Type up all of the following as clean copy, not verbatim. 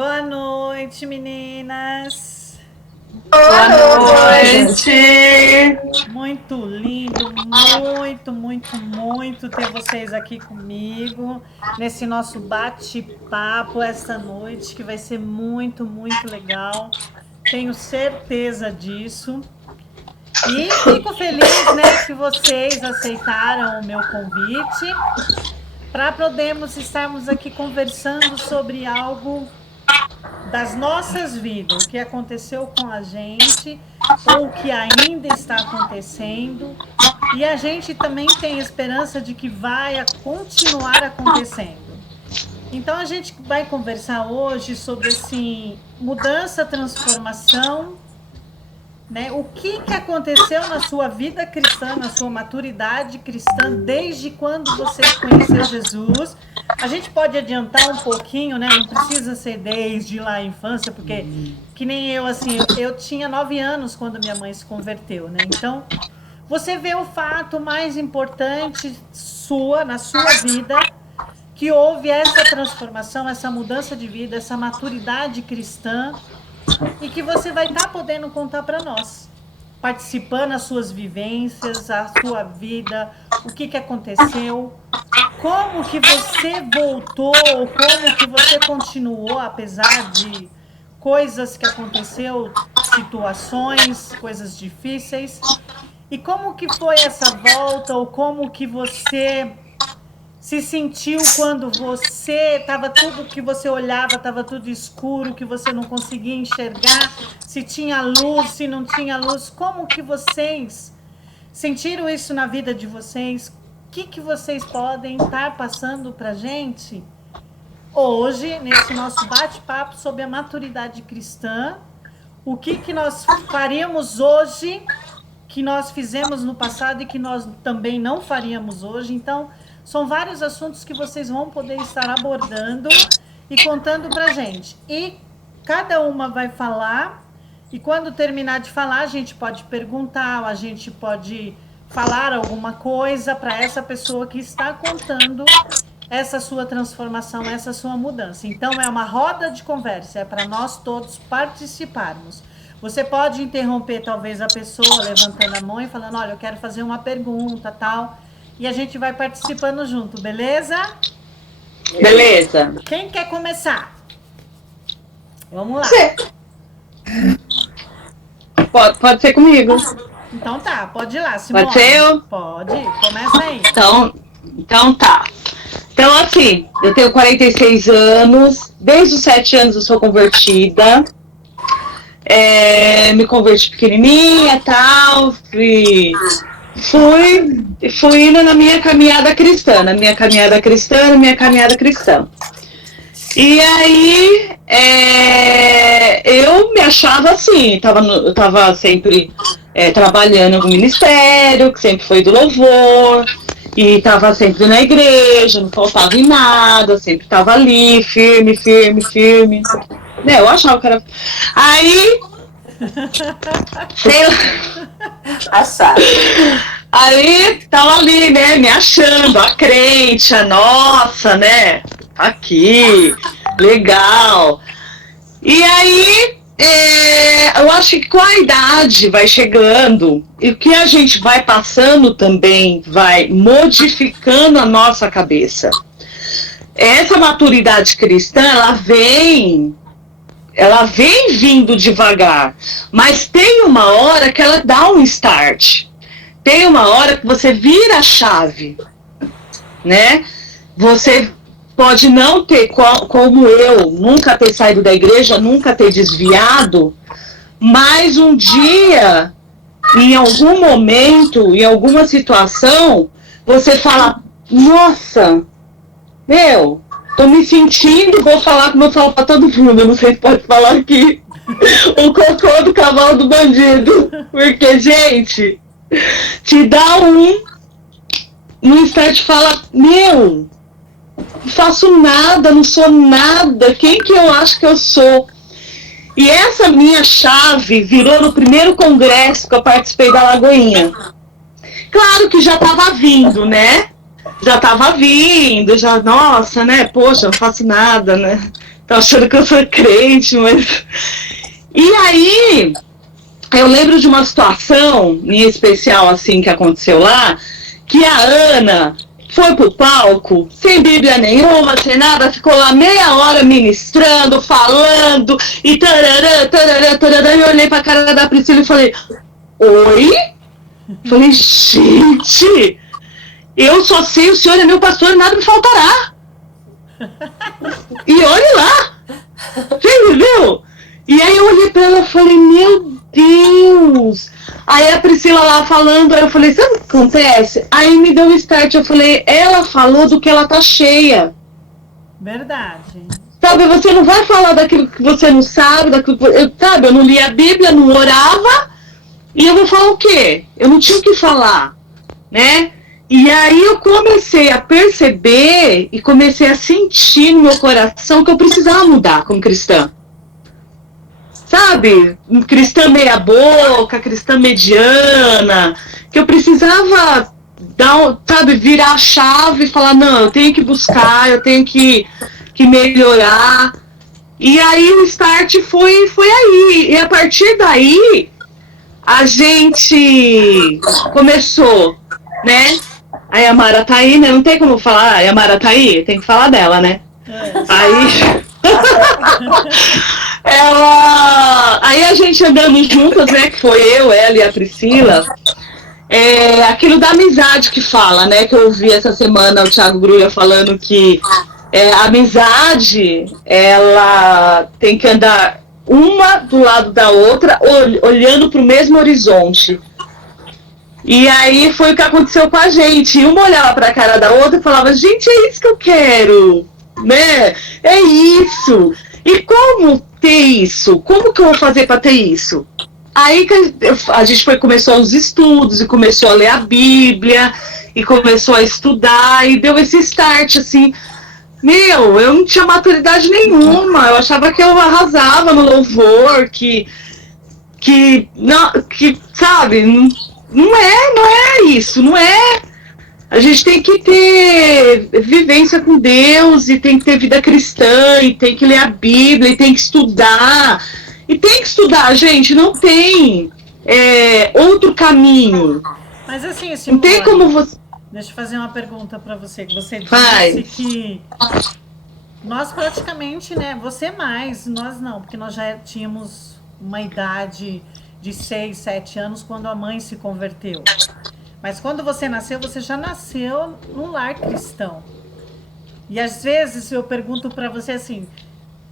Boa noite, meninas. Boa noite. Muito lindo, muito ter vocês aqui comigo nesse nosso bate-papo essa noite, que vai ser muito legal. Tenho certeza disso. E fico feliz, né, que vocês aceitaram o meu convite para podermos estarmos aqui conversando sobre algo das nossas vidas, o que aconteceu com a gente ou o que ainda está acontecendo, e a gente também tem esperança de que vai continuar acontecendo. Então a gente vai conversar hoje sobre assim, mudança, transformação, né? O que aconteceu na sua vida cristã, na sua maturidade cristã, desde quando você conheceu Jesus. A gente pode adiantar um pouquinho, né? Não precisa ser desde lá a infância, porque que nem eu, assim, eu tinha 9 anos quando minha mãe se converteu, né? Então, você vê o fato mais importante na sua vida, que houve essa transformação, essa mudança de vida, essa maturidade cristã, e que você vai estar podendo contar para nós, participando das suas vivências, a sua vida, o que aconteceu, como que você voltou, como que você continuou, apesar de coisas que aconteceu, situações, coisas difíceis, e como que foi essa volta, ou como que você se sentiu quando você estava tudo que você olhava, estava tudo escuro, que você não conseguia enxergar, se tinha luz, se não tinha luz, como que vocês sentiram isso na vida de vocês? O que vocês podem estar passando para a gente hoje, nesse nosso bate-papo sobre a maturidade cristã? O que nós faríamos hoje, que nós fizemos no passado e que nós também não faríamos hoje? Então, são vários assuntos que vocês vão poder estar abordando e contando pra gente. E cada uma vai falar, e quando terminar de falar, a gente pode perguntar, a gente pode falar alguma coisa para essa pessoa que está contando essa sua transformação, essa sua mudança. Então, é uma roda de conversa, é para nós todos participarmos. Você pode interromper, talvez, a pessoa levantando a mão e falando, olha, eu quero fazer uma pergunta, tal. E a gente vai participando junto, beleza? Beleza. Quem quer começar? Vamos lá. Você. Pode ser comigo. Então tá, pode ir lá, Simone. Pode ser eu? Pode, começa aí. Então tá. Então assim, eu tenho 46 anos, desde os 7 anos eu sou convertida. Me converti pequenininha e tal, fui indo na minha caminhada cristã, E aí, eu me achava assim, eu tava sempre trabalhando no ministério, que sempre foi do louvor, e tava sempre na igreja, não faltava em nada, sempre tava ali, firme. Né, eu achava que era... Aí... Aí, tava ali, né, me achando, a crente, a nossa, né, aqui, legal. E aí, eu acho que com a idade vai chegando, e o que a gente vai passando também vai modificando a nossa cabeça. Essa maturidade cristã, ela vem vindo devagar, mas tem uma hora que ela dá um start. Tem uma hora que você vira a chave, né? Você pode não ter, como eu, nunca ter saído da igreja, nunca ter desviado, mas um dia, em algum momento, em alguma situação, você fala, nossa, tô me sentindo, vou falar como eu falo pra todo mundo, eu não sei se pode falar aqui, o cocô do cavalo do bandido, porque, gente, te dá um instante, fala, não faço nada, não sou nada, quem que eu acho que eu sou? E essa minha chave virou no primeiro congresso que eu participei da Lagoinha. Claro que já tava vindo, né? Já, nossa, né? Poxa, não faço nada, né? tô achando que eu sou crente, mas... E aí, eu lembro de uma situação em especial, assim, que aconteceu lá, que a Ana foi pro palco, sem Bíblia nenhuma, sem nada, ficou lá meia hora ministrando, falando, e tarará, tarará, tarará, e eu olhei pra cara da Priscila e falei, oi? Falei, gente, eu só sei, o Senhor é meu pastor, nada me faltará. E olhe lá, você entendeu? E aí eu olhei pra ela e falei, meu Deus. Aí a Priscila lá falando, aí eu falei, sabe o que acontece? Aí me deu um start, eu falei, ela falou do que ela tá cheia. Verdade. Sabe, você não vai falar daquilo que você não sabe, daquilo que... eu não lia a Bíblia, não orava, e eu vou falar o quê? Eu não tinha o que falar, né? E aí eu comecei a perceber e comecei a sentir no meu coração que eu precisava mudar como cristã. Sabe? Cristã meia boca, cristã mediana, que eu precisava virar a chave e falar, não, eu tenho que buscar, eu tenho que melhorar. E aí o start foi aí. E a partir daí, a gente começou, né? A Yamara tá aí, né? Não tem como falar, a Yamara tá aí? Tem que falar dela, né? Aí... Aí a gente andando juntas, né? Que foi eu, ela e a Priscila. Aquilo da amizade que fala, né? Que eu ouvi essa semana o Thiago Grulha falando que a amizade, ela tem que andar uma do lado da outra, olhando para o mesmo horizonte. E aí foi o que aconteceu com a gente. E uma olhava para a cara da outra e falava, gente, é isso que eu quero, né? É isso. E como ter isso? Como que eu vou fazer para ter isso? Aí que a gente começou os estudos e começou a ler a Bíblia e começou a estudar e deu esse start, assim. Eu não tinha maturidade nenhuma. Eu achava que eu arrasava no louvor, sabe, não é isso, não é. A gente tem que ter vivência com Deus e tem que ter vida cristã e tem que ler a Bíblia e tem que estudar. E tem que estudar, gente, não tem outro caminho. Mas assim, Simone, não tem como você... Deixa eu fazer uma pergunta para você, que você disse que nós praticamente, né, você mais, nós não, porque nós já tínhamos uma idade de 6, 7 anos quando a mãe se converteu. Mas quando você nasceu, você já nasceu num lar cristão. E às vezes eu pergunto para você assim,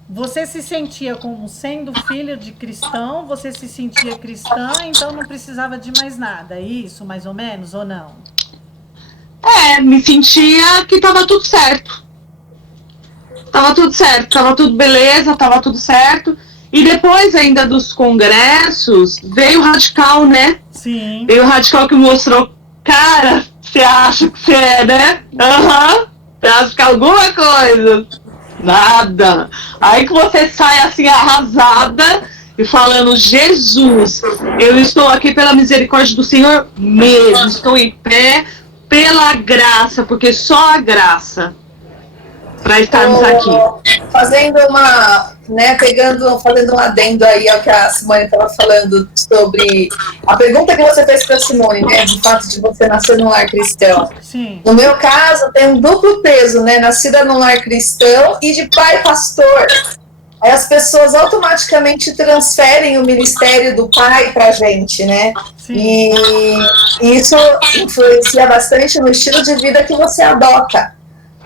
você se sentia como sendo filho de cristão, você se sentia cristã, então não precisava de mais nada, é isso mais ou menos, ou não? Me sentia que tava tudo certo. Tava tudo certo, tava tudo beleza, tava tudo certo. E depois ainda dos congressos, veio o radical, né? Sim. Veio o radical que mostrou, cara, você acha que você é, né? Você acha que é alguma coisa? Nada. Aí que você sai assim arrasada e falando, Jesus, eu estou aqui pela misericórdia do Senhor mesmo, estou em pé pela graça, porque só a graça para estarmos aqui. Fazendo fazendo um adendo aí ao que a Simone estava falando sobre a pergunta que você fez para a Simone, né, do fato de você nascer num lar cristão. Sim. No meu caso, tem um duplo peso, né, nascida num lar cristão e de pai pastor. Aí as pessoas automaticamente transferem o ministério do pai pra gente, né? Sim. E isso influencia bastante no estilo de vida que você adota.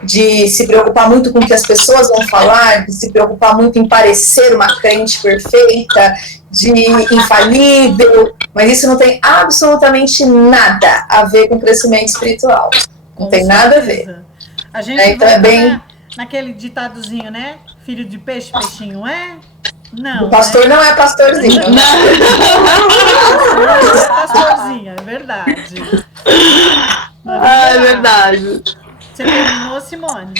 De se preocupar muito com o que as pessoas vão falar, de se preocupar muito em parecer uma crente perfeita, de infalível, mas isso não tem absolutamente nada a ver com crescimento espiritual. Não tem nada a ver. A gente então é bem... naquele ditadozinho, né? Filho de peixe, peixinho é? Não. O pastor, né? Não é pastorzinho. Não é pastorzinho, é verdade. É verdade. Você terminou, Simone?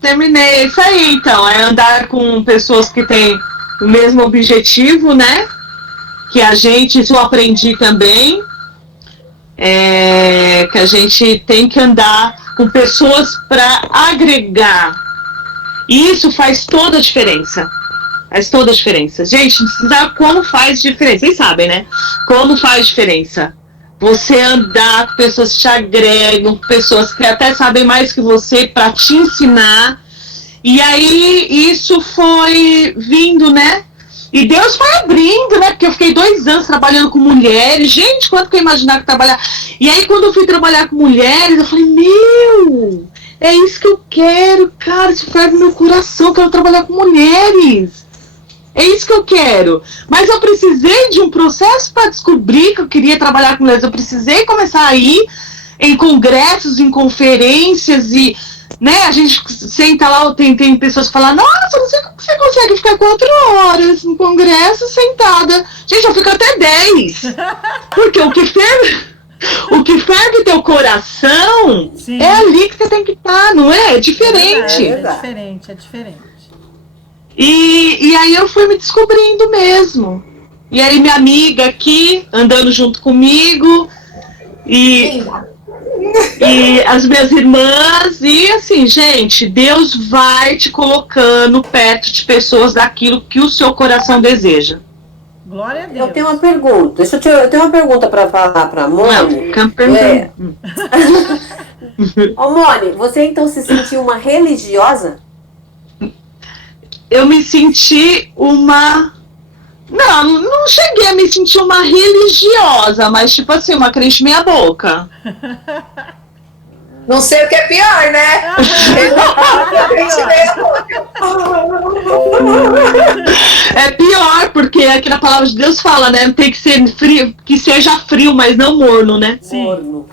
Terminei. Isso aí, então. É andar com pessoas que têm o mesmo objetivo, né? Que a gente, isso eu aprendi também. Que a gente tem que andar com pessoas para agregar E isso faz toda a diferença. Faz toda a diferença. Gente, sabe como faz diferença? Vocês sabem, né? Como faz diferença. Você andar com pessoas que te agregam, pessoas que até sabem mais que você para te ensinar. E aí isso foi vindo, né? E Deus foi abrindo, né? Porque eu fiquei 2 anos trabalhando com mulheres. Gente, quanto que eu imaginava que trabalhar. E aí quando eu fui trabalhar com mulheres, eu falei, meu, é isso que eu quero, cara. Isso ferve meu coração, eu quero trabalhar com mulheres. É isso que eu quero. Mas eu precisei de um processo para descobrir que eu queria trabalhar com mulheres. Eu precisei começar a ir em congressos, em conferências e, né, a gente senta lá, tem pessoas que falam, nossa, não sei como você consegue ficar 4 horas no congresso sentada. Gente, eu fico até 10. Porque o que ferve teu coração, sim, é ali que você tem que estar, não é? É diferente. É diferente, é diferente. E aí eu fui me descobrindo mesmo. E aí minha amiga aqui, andando junto comigo, e as minhas irmãs, e assim, gente, Deus vai te colocando perto de pessoas daquilo que o seu coração deseja. Glória a Deus. Eu tenho uma pergunta. Eu tenho uma pergunta para falar para a Moni. Ô Moni, você então se sentiu uma religiosa? Eu me senti uma... Não cheguei a me sentir uma religiosa, mas tipo assim, uma crente meia boca. Não sei o que é pior, né? É pior, porque aqui na palavra de Deus fala, né? Tem que ser frio, que seja frio, mas não morno, né? Sim. Morno,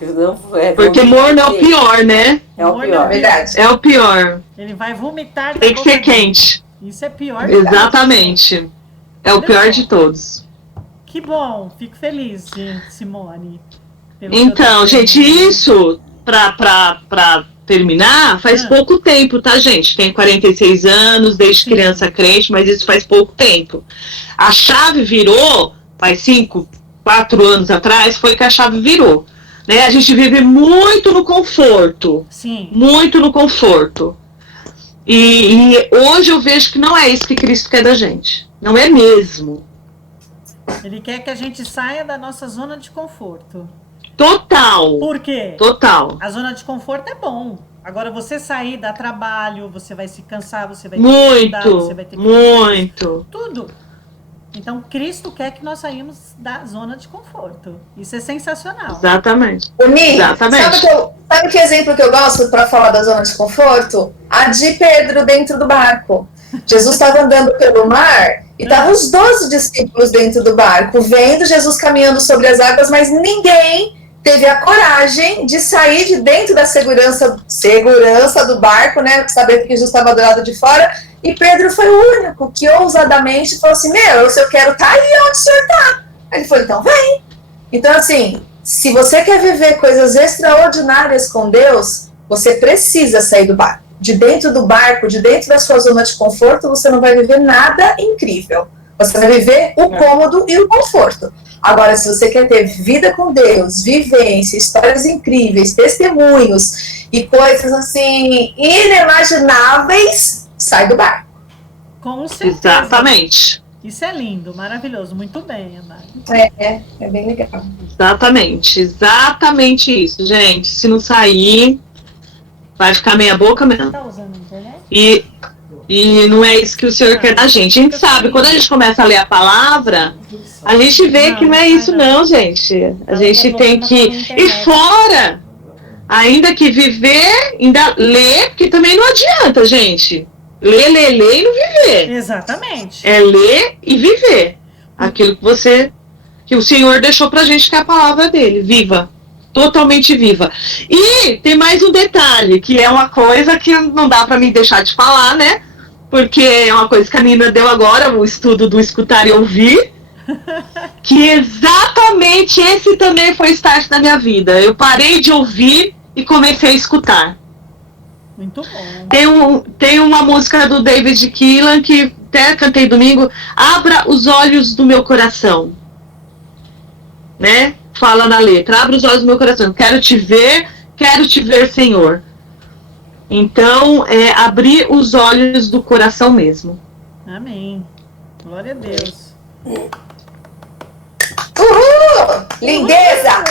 porque morno é o pior, né? É o pior. Verdade. É o pior. Ele vai vomitar. Tem que ser quente. Isso é pior. Exatamente. É o pior de todos. Que bom, fico feliz, Simone. Então, gente, isso, pra terminar, faz pouco tempo, tá, gente? Tenho 46 anos, desde criança crente, mas isso faz pouco tempo. A chave virou, faz 4 anos atrás, foi que a chave virou. Né? A gente vive muito no conforto. Sim. Muito no conforto. E hoje eu vejo que não é isso que Cristo quer da gente. Não é mesmo. Ele quer que a gente saia da nossa zona de conforto. Total. Por quê? Total. A zona de conforto é bom. Agora você sair, dar trabalho, você vai se cansar, você vai ter que estudar, você vai ter que muito. Tudo. Então Cristo quer que nós saímos da zona de conforto. Isso é sensacional. Exatamente. Exatamente. Sabe que exemplo que eu gosto para falar da zona de conforto? A de Pedro dentro do barco. Jesus estava andando pelo mar e estavam os 12 discípulos dentro do barco, vendo Jesus caminhando sobre as águas, mas ninguém teve a coragem de sair de dentro da segurança do barco, né? Saber que Jesus estava do lado de fora. E Pedro foi o único que ousadamente falou assim, se eu quero estar aí onde o senhor está. Aí ele falou, então vem. Então assim, se você quer viver coisas extraordinárias com Deus, você precisa sair do barco. De dentro do barco, de dentro da sua zona de conforto, você não vai viver nada incrível. Você vai viver o cômodo e o conforto. Agora, se você quer ter vida com Deus, vivência, histórias incríveis, testemunhos e coisas assim inimagináveis, sai do barco. Com certeza. Exatamente. Isso é lindo, maravilhoso. Muito bem, Ana. É bem legal. Exatamente isso, gente. Se não sair, vai ficar meia boca mesmo. Tá usando a internet? E não é isso que o Senhor quer da gente. A gente sabe, quando a gente começa a ler a palavra, a gente vê que não é isso não, gente. A gente tem que ir fora. Ainda que viver, ainda ler, porque também não adianta, gente. Ler e não viver. Exatamente. É ler e viver. Aquilo que o Senhor deixou pra gente, que é a palavra dele, viva. Totalmente viva. E tem mais um detalhe, que é uma coisa que não dá pra mim deixar de falar, né? Porque é uma coisa que a Nina deu agora, o estudo do escutar e ouvir. Que exatamente esse também foi o start da minha vida. Eu parei de ouvir e comecei a escutar. Muito bom. Tem uma música do David Keelan que até cantei domingo, Abra os Olhos do Meu Coração. Né? Fala na letra, abra os olhos do meu coração. Quero te ver, Senhor. Então, é abrir os olhos do coração mesmo. Amém. Glória a Deus. Uhul! Lindeza!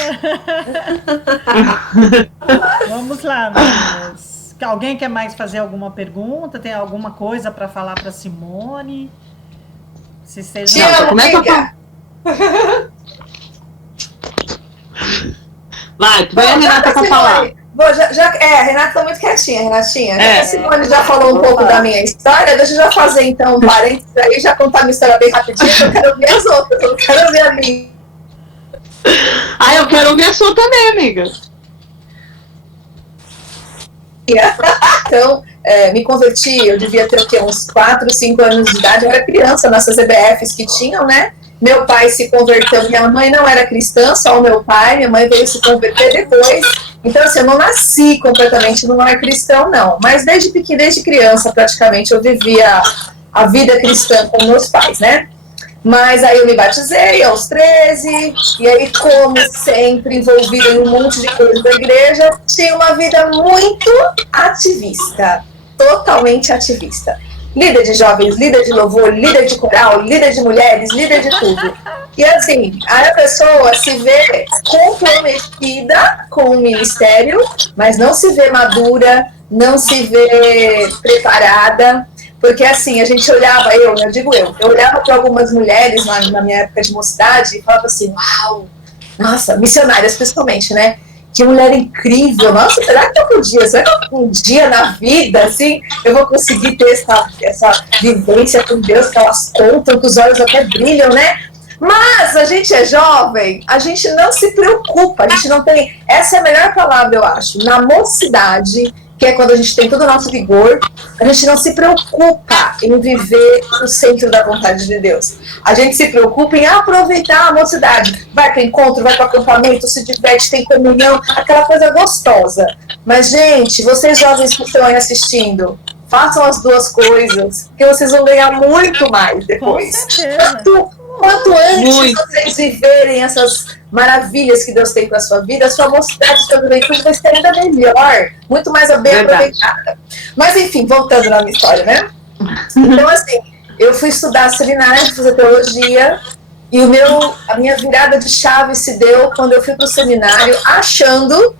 Vamos lá, meninas. Alguém quer mais fazer alguma pergunta? Tem alguma coisa para falar para Simone? Se Te seja... amo, começa amiga! Vai, tu vai a Renata pra Simone, falar. a Renata tá muito quietinha, Renatinha. Já É. que a Simone já falou um pouco da minha história, deixa eu já fazer então um parênteses aí, já contar minha história bem rapidinho, que eu quero ver as outras, eu não quero ver a minha. Ah, eu quero ouvir a sua também, amiga. Então, me converti, eu devia ter o quê? Uns 4, 5 anos de idade, eu era criança nessas EBFs que tinham, né? Meu pai se converteu, minha mãe não era cristã, só o meu pai, minha mãe veio se converter depois. Então, assim, eu não nasci completamente no lar cristão, não. Mas desde pequena, desde criança, praticamente, eu vivia a vida cristã com meus pais, né? Mas aí eu me batizei aos 13, e aí, como sempre, envolvida em um monte de coisa da igreja, tinha uma vida muito ativista, totalmente ativista. Líder de jovens, líder de louvor, líder de coral, líder de mulheres, líder de tudo. E assim, aí a pessoa se vê comprometida com o ministério, mas não se vê madura, não se vê preparada. Porque assim, a gente olhava, eu olhava para algumas mulheres na minha época de mocidade e falava assim, uau, nossa, missionárias principalmente, né? Que mulher incrível, nossa, será que eu podia? Será que um dia na vida, assim, eu vou conseguir ter essa vivência com Deus que elas contam, que os olhos até brilham, né? Mas a gente é jovem, a gente não se preocupa, a gente não tem, essa é a melhor palavra, eu acho, na mocidade, que é quando a gente tem todo o nosso vigor, a gente não se preocupa em viver no centro da vontade de Deus. A gente se preocupa em aproveitar a mocidade. Vai para o encontro, vai para o acampamento, se diverte, tem comunhão, aquela coisa gostosa. Mas, gente, vocês jovens que estão aí assistindo, façam as duas coisas, que vocês vão ganhar muito mais depois. Com certeza. Quanto antes vocês viverem essas maravilhas que Deus tem para a sua vida, a sua mocidade, sua juventude vai ser ainda melhor, muito mais bem aproveitada. Mas enfim, voltando na minha história, né? Então assim, eu fui estudar seminário, fazer teologia, e a minha virada de chave se deu quando eu fui para o seminário, achando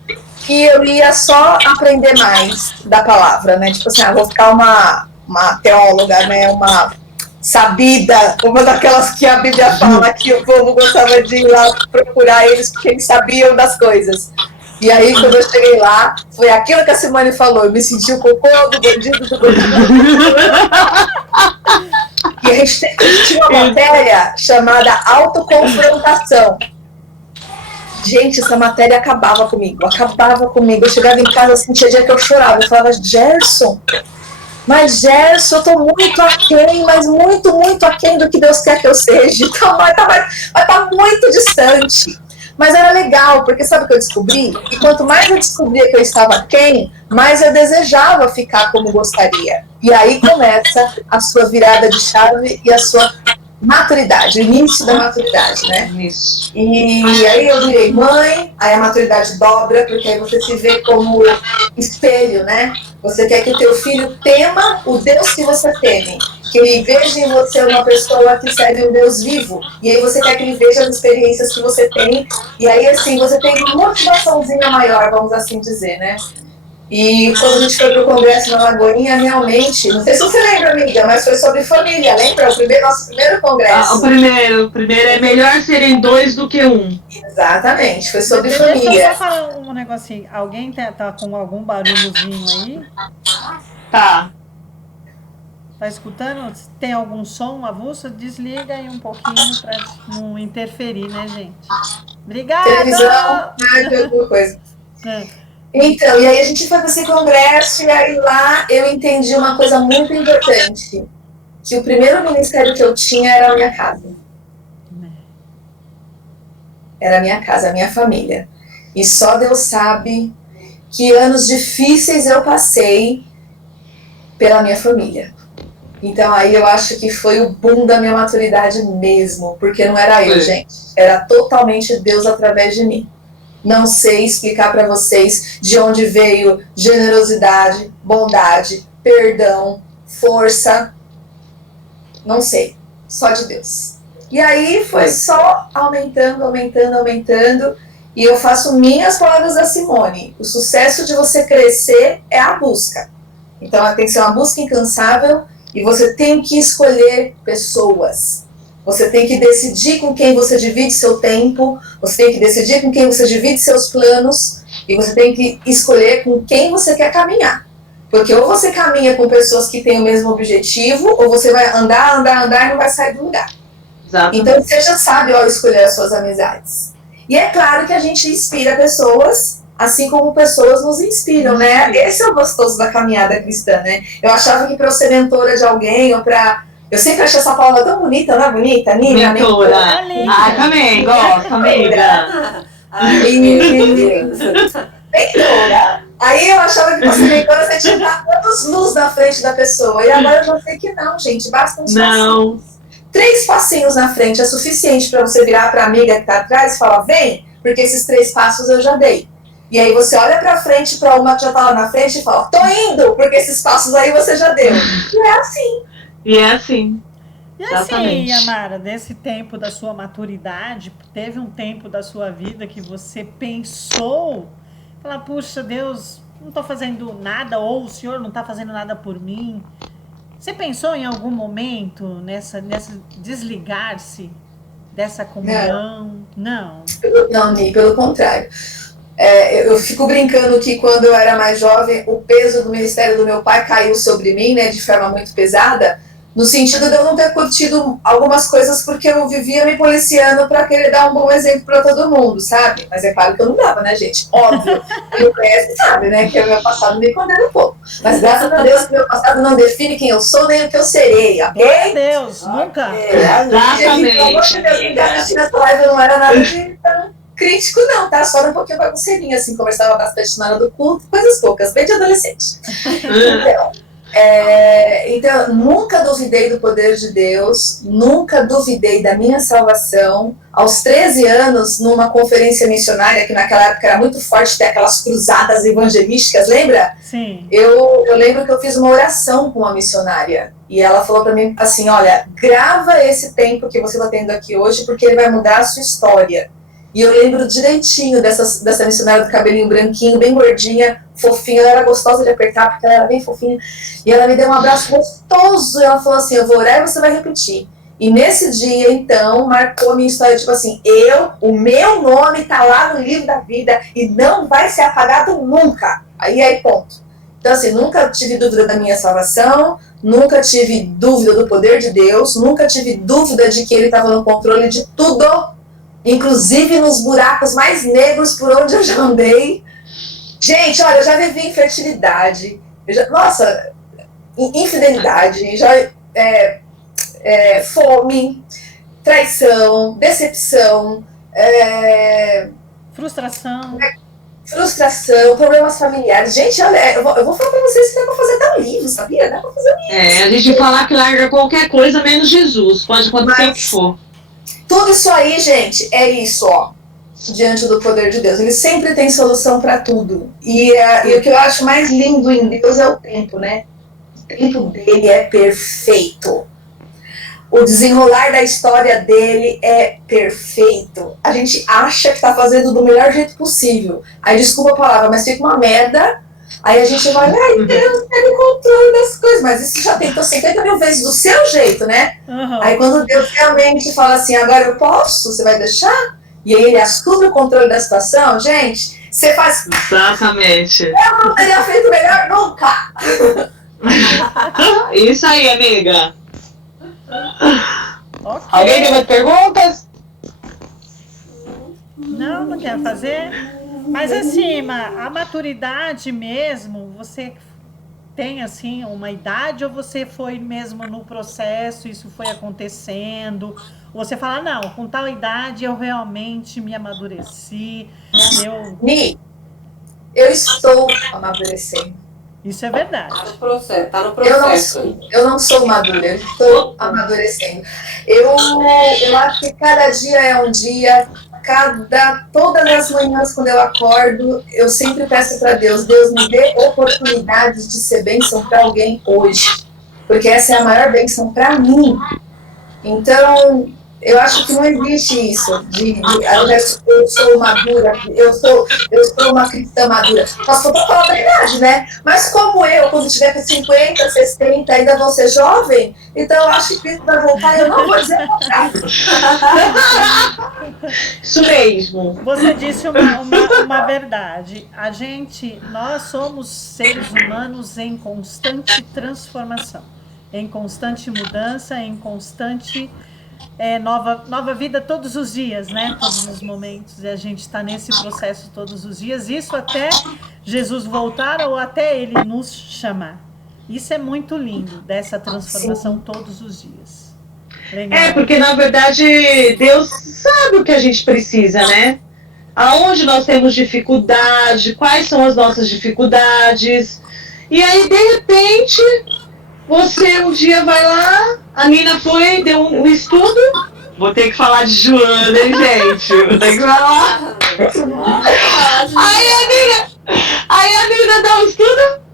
que eu ia só aprender mais da palavra, né? Tipo assim, vou ficar uma teóloga, né? Uma sabida, uma daquelas que a Bíblia fala que o povo gostava de ir lá procurar eles porque eles sabiam das coisas. E aí, quando eu cheguei lá, foi aquilo que a Simone falou, eu me senti o cocô do bandido. E a gente tinha uma matéria chamada autoconfrontação. Gente, essa matéria acabava comigo. Eu chegava em casa, assim, tinha dia que eu chorava. Eu falava, Gerson, eu tô muito aquém, mas muito, muito aquém do que Deus quer que eu seja. Então vai tá muito distante. Mas era legal, porque sabe o que eu descobri? E quanto mais eu descobria que eu estava aquém, mais eu desejava ficar como gostaria. E aí começa a sua virada de chave e a sua maturidade, o início da maturidade, né? Isso. E aí eu virei mãe, aí a maturidade dobra, porque aí você se vê como espelho, né? Você quer que o teu filho tema o Deus que você teme, que ele veja em você uma pessoa que serve um Deus vivo, e aí você quer que ele veja as experiências que você tem, e aí assim, você tem uma motivaçãozinha maior, vamos assim dizer, né? E quando a gente foi pro congresso na Lagoinha, realmente, não sei se você lembra, amiga, mas foi sobre família, lembra? Nosso primeiro congresso. O primeiro é melhor serem 2 do que 1. Exatamente, foi sobre Deixa eu família. só falar um negocinho. Alguém tá com algum barulhozinho aí? Tá. Tá escutando? Tem algum som avulso? Desliga aí um pouquinho pra não interferir, né, gente? Obrigada! Televisão, rádio, alguma coisa. Então, e aí a gente foi para esse congresso, e aí lá eu entendi uma coisa muito importante, que o primeiro ministério que eu tinha era a minha casa. Era a minha casa, a minha família. E só Deus sabe que anos difíceis eu passei pela minha família. Então aí eu acho que foi o boom da minha maturidade mesmo, porque não era eu, gente. Era totalmente Deus através de mim. Não sei explicar para vocês de onde veio generosidade, bondade, perdão, força. Não sei. Só de Deus. E aí foi só aumentando, aumentando, aumentando. E eu faço minhas palavras da Simone. O sucesso de você crescer é a busca. Então tem que ser uma busca incansável e você tem que escolher pessoas. Você tem que decidir com quem você divide seu tempo, você tem que decidir com quem você divide seus planos e você tem que escolher com quem você quer caminhar. Porque ou você caminha com pessoas que têm o mesmo objetivo, ou você vai andar e não vai sair do lugar. Exatamente. Então você já sabe escolher as suas amizades. E é claro que a gente inspira pessoas, assim como pessoas nos inspiram, né? Esse é o gostoso da caminhada cristã, né? Eu achava que para eu ser mentora de alguém, ou para... Eu sempre achei essa palavra tão bonita, não é bonita? Nina, mentora. mentora. Também, gosto, amiga. Mentora. Aí eu achava que para ser mentora você tinha que estar anos luz na frente da pessoa. E agora eu já sei que não, gente. Basta uns passinhos. 3 passinhos na frente é suficiente para você virar para a amiga que está atrás e falar, vem, porque esses 3 passos eu já dei. E aí você olha para frente para uma que já está lá na frente e fala, tô indo, porque esses passos aí você já deu. E é assim. E é assim. E assim, Amara, desse tempo da sua maturidade, teve um tempo da sua vida que você pensou, falar, puxa, Deus, não estou fazendo nada, ou o Senhor não está fazendo nada por mim. Você pensou em algum momento nessa desligar-se dessa comunhão? Não. Não, Ni, pelo contrário. Eu fico brincando que quando eu era mais jovem, o peso do ministério do meu pai caiu sobre mim, né, de forma muito pesada, no sentido de eu não ter curtido algumas coisas porque eu vivia me policiando para querer dar um bom exemplo para todo mundo, sabe? Mas é claro que eu não dava, né, gente? Óbvio. Quem me conhece sabe, né, que o meu passado me condena um pouco. Mas graças a Deus que meu passado não define quem eu sou nem o que eu serei, ok? Meu Deus, nunca. Exatamente. Nessa live não era nada de crítico não, tá? Só um pouquinho bagunceirinha, assim, conversava bastante na hora do culto, coisas poucas, bem de adolescente. Então, nunca duvidei do poder de Deus, nunca duvidei da minha salvação. Aos 13 anos, numa conferência missionária, que naquela época era muito forte, ter aquelas cruzadas evangelísticas, lembra? Sim. Eu lembro que eu fiz uma oração com uma missionária, e ela falou para mim assim, olha, grava esse tempo que você está tendo aqui hoje, porque ele vai mudar a sua história. E eu lembro direitinho dessa missionária do cabelinho branquinho, bem gordinha, fofinha. Ela era gostosa de apertar, porque ela era bem fofinha. E ela me deu um abraço gostoso. E ela falou assim, eu vou orar e você vai repetir. E nesse dia, então, marcou a minha história. Tipo assim, o meu nome tá lá no livro da vida e não vai ser apagado nunca. Aí, ponto. Então, assim, nunca tive dúvida da minha salvação. Nunca tive dúvida do poder de Deus. Nunca tive dúvida de que Ele estava no controle de tudo. Inclusive nos buracos mais negros por onde eu já andei. Gente, olha, eu já vivi infertilidade, infidelidade, fome, traição, decepção, frustração, problemas familiares. Gente, olha, eu vou falar pra vocês que dá pra fazer até um livro, sabia? Dá pra fazer um livro. A gente falar que larga qualquer coisa menos Jesus, pode acontecer o que for. Tudo isso aí, gente, é isso, ó, diante do poder de Deus. Ele sempre tem solução para tudo. E o que eu acho mais lindo em Deus é o tempo, né? O tempo dele é perfeito. O desenrolar da história dele é perfeito. A gente acha que tá fazendo do melhor jeito possível. Aí, desculpa a palavra, mas fica uma merda. Aí a gente vai, Deus, pega o controle das coisas. Mas isso já tentou 50 mil vezes do seu jeito, né? Uhum. Aí quando Deus realmente fala assim, agora eu posso, você vai deixar? E aí ele assume o controle da situação, gente, você faz... Exatamente. Eu não teria feito melhor nunca. Isso aí, amiga. Okay. Alguém tem mais perguntas? Não quer fazer? Mas assim, a maturidade mesmo, você tem assim uma idade ou você foi mesmo no processo, isso foi acontecendo? Ou você fala, não, com tal idade eu realmente me amadureci. Eu estou amadurecendo. Isso é verdade. Tá no processo. Eu não sou madura, eu estou amadurecendo. Eu acho que cada dia é um dia, todas as manhãs quando eu acordo, eu sempre peço para Deus, Deus me dê oportunidades de ser bênção para alguém hoje, porque essa é a maior bênção para mim. Então, eu acho que não existe isso, eu sou madura, eu sou uma cristã madura. Posso falar a verdade, né? Mas como eu, quando tiver com 50, 60, ainda vou ser jovem, então eu acho que Cristo vai voltar e eu não vou dizer o contrário. Isso mesmo. Você disse uma verdade. Nós somos seres humanos em constante transformação, em constante mudança, em constante nova vida todos os dias, né? Todos os momentos. E a gente está nesse processo todos os dias. Isso até Jesus voltar ou até Ele nos chamar. Isso é muito lindo, dessa transformação todos os dias. Legal. Porque na verdade Deus sabe o que a gente precisa, né? Aonde nós temos dificuldade, quais são as nossas dificuldades. E aí, de repente, você um dia vai lá, a Nina foi, deu um estudo. Vou ter que falar de Joana, hein, gente? Vou ter que falar. Aí a Nina dá um estudo.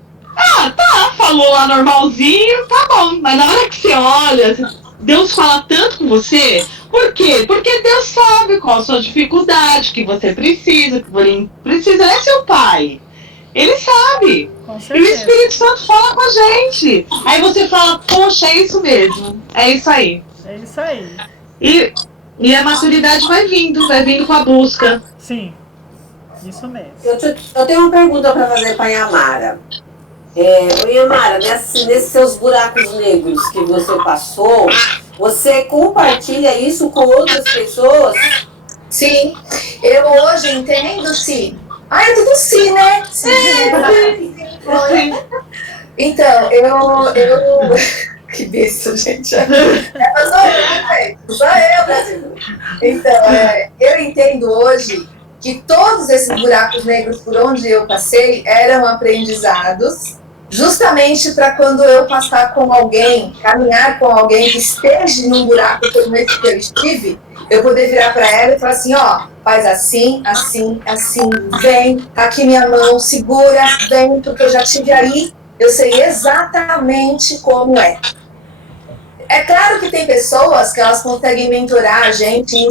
Tá, falou lá normalzinho, tá bom. Mas na hora que você olha, Deus fala tanto com você. Por quê? Porque Deus sabe qual a sua dificuldade, que você precisa, é seu pai. Ele sabe. E o Espírito Santo fala com a gente. Aí você fala, poxa, é isso mesmo. É isso aí. É isso aí. E a maturidade vai vindo com a busca. Sim, isso mesmo. Eu tenho uma pergunta para fazer para a Yamara. Yamara, nesses seus buracos negros que você passou, você compartilha isso com outras pessoas? Sim, eu hoje entendo sim. É tudo sim, né? Sim. Então, eu... Que besta, gente. Sou eu, Brasil. Então, eu entendo hoje que todos esses buracos negros por onde eu passei eram aprendizados justamente para quando eu passar com alguém, caminhar com alguém que esteja num buraco como esse que eu estive, eu poder virar para ela e falar assim, faz assim, assim, assim, vem, tá aqui minha mão, segura, vem, porque eu já estive aí, eu sei exatamente como é. É claro que tem pessoas que elas conseguem mentorar a gente, em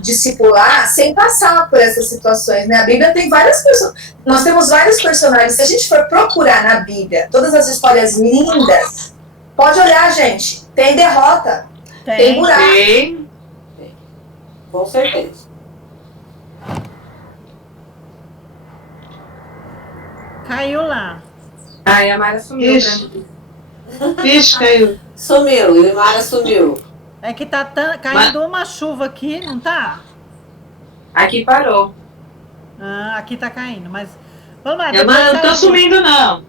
discipular, sem passar por essas situações, né? A Bíblia tem várias pessoas, nós temos vários personagens. Se a gente for procurar na Bíblia todas as histórias lindas, pode olhar, gente, tem derrota, tem buraco. Tem. Com certeza. Caiu lá. Ai, a Mara sumiu. Ixi, caiu. Sumiu, Yamara sumiu. É que tá caindo uma chuva aqui, não tá? Aqui parou. Aqui tá caindo, mas... Vamos lá. Yamara não tá sumindo, não.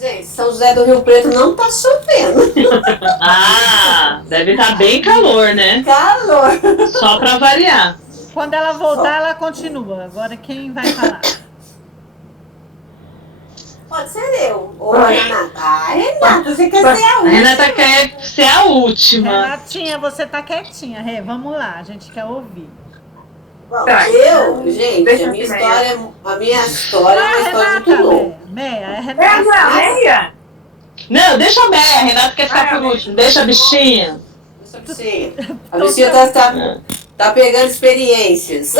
Gente, São José do Rio Preto não tá chovendo. Deve estar bem calor, né? Calor. Só pra variar. Quando ela voltar, ela continua. Agora quem vai falar? Pode ser eu. Ô, Renata. Renata, você quer ser a A última. Renata quer ser a última. Renatinha, você tá quietinha. Rê, vamos lá, a gente quer ouvir. Bom, gente, Deixa a minha eu história é uma história muito louca. Meia, Renata. Meia? Não, deixa a Meia. A Renata quer ficar por último. Deixa a bichinha. A bichinha tá pegando experiências.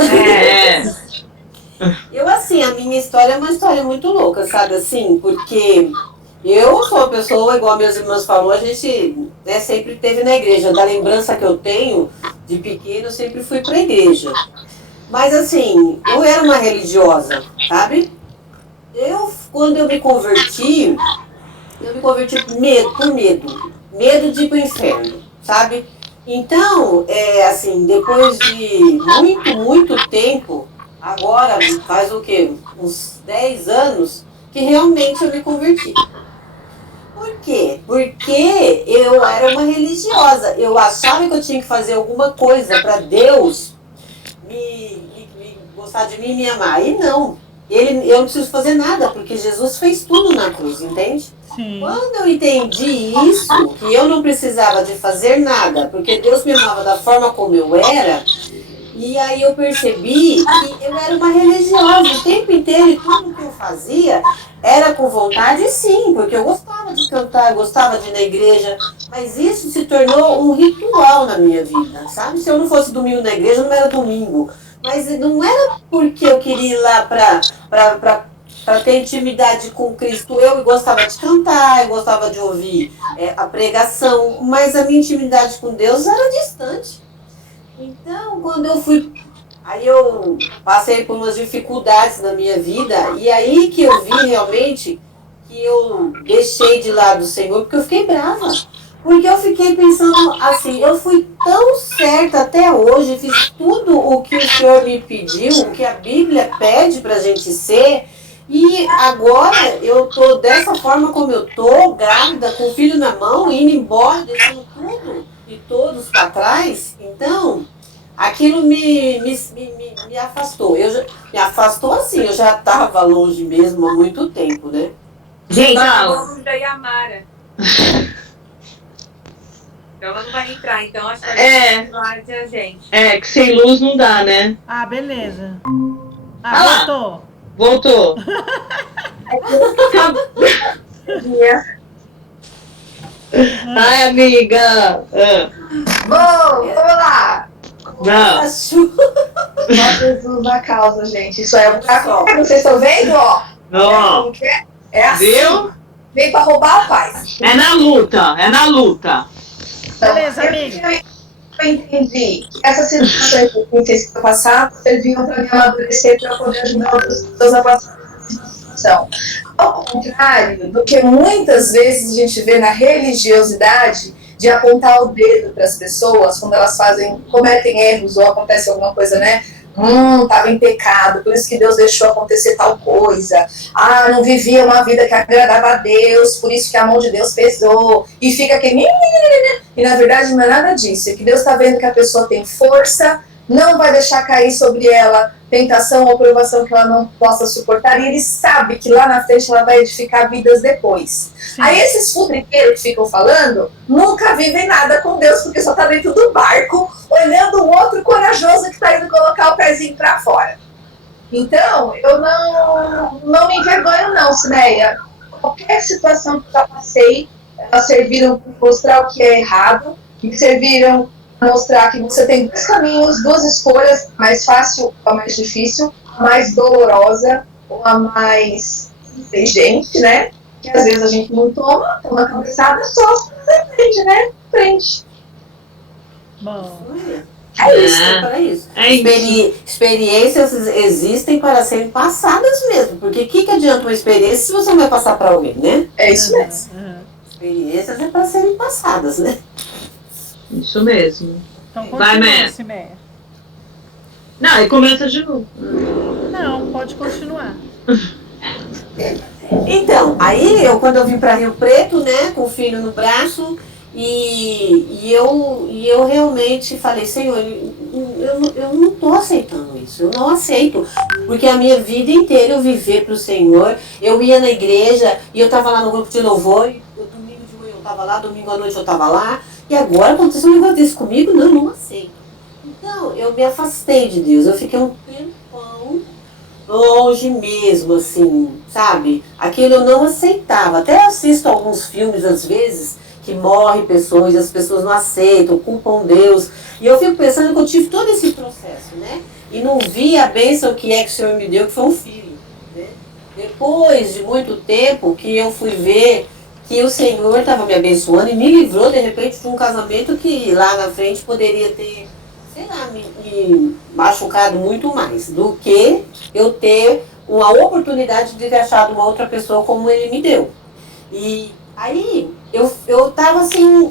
Eu, assim, a minha história é uma história muito louca, sabe, assim, porque eu sou uma pessoa, igual meus irmãos falou, a gente sempre teve na igreja. Da lembrança que eu tenho, de pequeno, eu sempre fui pra igreja. Mas, assim, eu era uma religiosa, sabe? Quando eu me converti por medo. Medo de ir pro inferno, sabe? Então, assim, depois de muito tempo, agora faz o quê? Uns 10 anos que realmente eu me converti. Por quê? Porque eu era uma religiosa. Eu achava que eu tinha que fazer alguma coisa para Deus me gostar de mim e me amar. E não. Eu não preciso fazer nada, porque Jesus fez tudo na cruz, entende? Sim. Quando eu entendi isso, que eu não precisava de fazer nada, porque Deus me amava da forma como eu era, E aí eu percebi que eu era uma religiosa o tempo inteiro e tudo que eu fazia era com vontade, sim, porque eu gostava de cantar, eu gostava de ir na igreja, mas isso se tornou um ritual na minha vida, sabe? Se eu não fosse domingo na igreja, não era domingo. Mas não era porque eu queria ir lá para ter intimidade com Cristo. Eu gostava de cantar, eu gostava de ouvir a pregação, mas a minha intimidade com Deus era distante. Então, quando eu fui... Aí eu passei por umas dificuldades na minha vida, e aí que eu vi realmente que eu deixei de lado o Senhor, porque eu fiquei brava. Porque eu fiquei pensando assim, eu fui tão certa até hoje, fiz tudo o que o Senhor me pediu, o que a Bíblia pede pra gente ser, e agora eu tô dessa forma como eu tô, grávida, com o filho na mão, indo embora, deixando tudo e todos para trás. Então, aquilo me afastou. Me afastou assim, eu já estava longe mesmo há muito tempo, né? Gente, Fala. o nome da Yamara. Então ela não vai entrar, então acho que vai ter a gente. É, que sem luz não dá, né? Ah, beleza. Ah lá. Voltou. Voltou. Ai, amiga. Vamos lá. Não. Só Jesus na causa, gente. Isso é um buraco. Vocês estão vendo, ó? Ó, É assim. viu? Vem pra roubar a paz. É na luta, é na luta. Então, Beleza, amiga. eu entendi que essas situações difíceis que eu passava serviam para me amadurecer, para eu poder ajudar outras pessoas a passar por essa situação. Ao contrário do que muitas vezes a gente vê na religiosidade de apontar o dedo para as pessoas quando elas cometem erros ou acontece alguma coisa, né? Estava em pecado, por isso que Deus deixou acontecer tal coisa. Não vivia uma vida que agradava a Deus, por isso que a mão de Deus pesou. E fica aquele... E na verdade não é nada disso. É que Deus está vendo que a pessoa tem força, não vai deixar cair sobre ela tentação ou provação que ela não possa suportar. E Ele sabe que lá na frente ela vai edificar vidas depois. Sim. Aí esses futriqueiros que ficam falando nunca vivem nada com Deus, porque só está dentro do barco, olhando o outro corajoso que está indo colocar o pezinho para fora. Então, eu não me envergonho não, Cineia. Qualquer situação que eu já passei, elas serviram para mostrar o que é errado, me serviram para mostrar que você tem dois caminhos, duas escolhas, a mais fácil ou a mais difícil, a mais dolorosa ou a mais inteligente, né? Que às vezes a gente não toma cabeçada só, você aprende, né? Aprende. Bom, É isso, é para isso. É isso. Experiências existem para serem passadas mesmo. Porque o que adianta uma experiência se você não vai passar para alguém, né? É isso mesmo. Experiências é para serem passadas, né? Isso mesmo. Então Vai, continua, Mé. Cimeia. Não, e começa de novo. Não, pode continuar. Então, aí quando eu vim para Rio Preto, né, com o filho no braço, e eu realmente falei, Senhor, eu não estou aceitando isso, eu não aceito, porque a minha vida inteira eu vivi para o Senhor, eu ia na igreja, e eu estava lá no grupo de louvor, e domingo de manhã eu estava lá, domingo à noite eu estava lá, e agora aconteceu um negócio desse comigo, não aceito. Então, eu me afastei de Deus, eu fiquei um tempão longe mesmo, assim, sabe? Aquilo eu não aceitava. Até assisto alguns filmes, às vezes, que morrem pessoas e as pessoas não aceitam, culpam Deus. E eu fico pensando que eu tive todo esse processo, né? E não vi a bênção que o Senhor me deu, que foi um filho, né? Depois de muito tempo que eu fui ver que o Senhor estava me abençoando e me livrou, de repente, de um casamento que lá na frente poderia ter, sei lá, me machucado muito mais do que eu ter uma oportunidade de ter achado uma outra pessoa como ele me deu. E aí eu tava assim,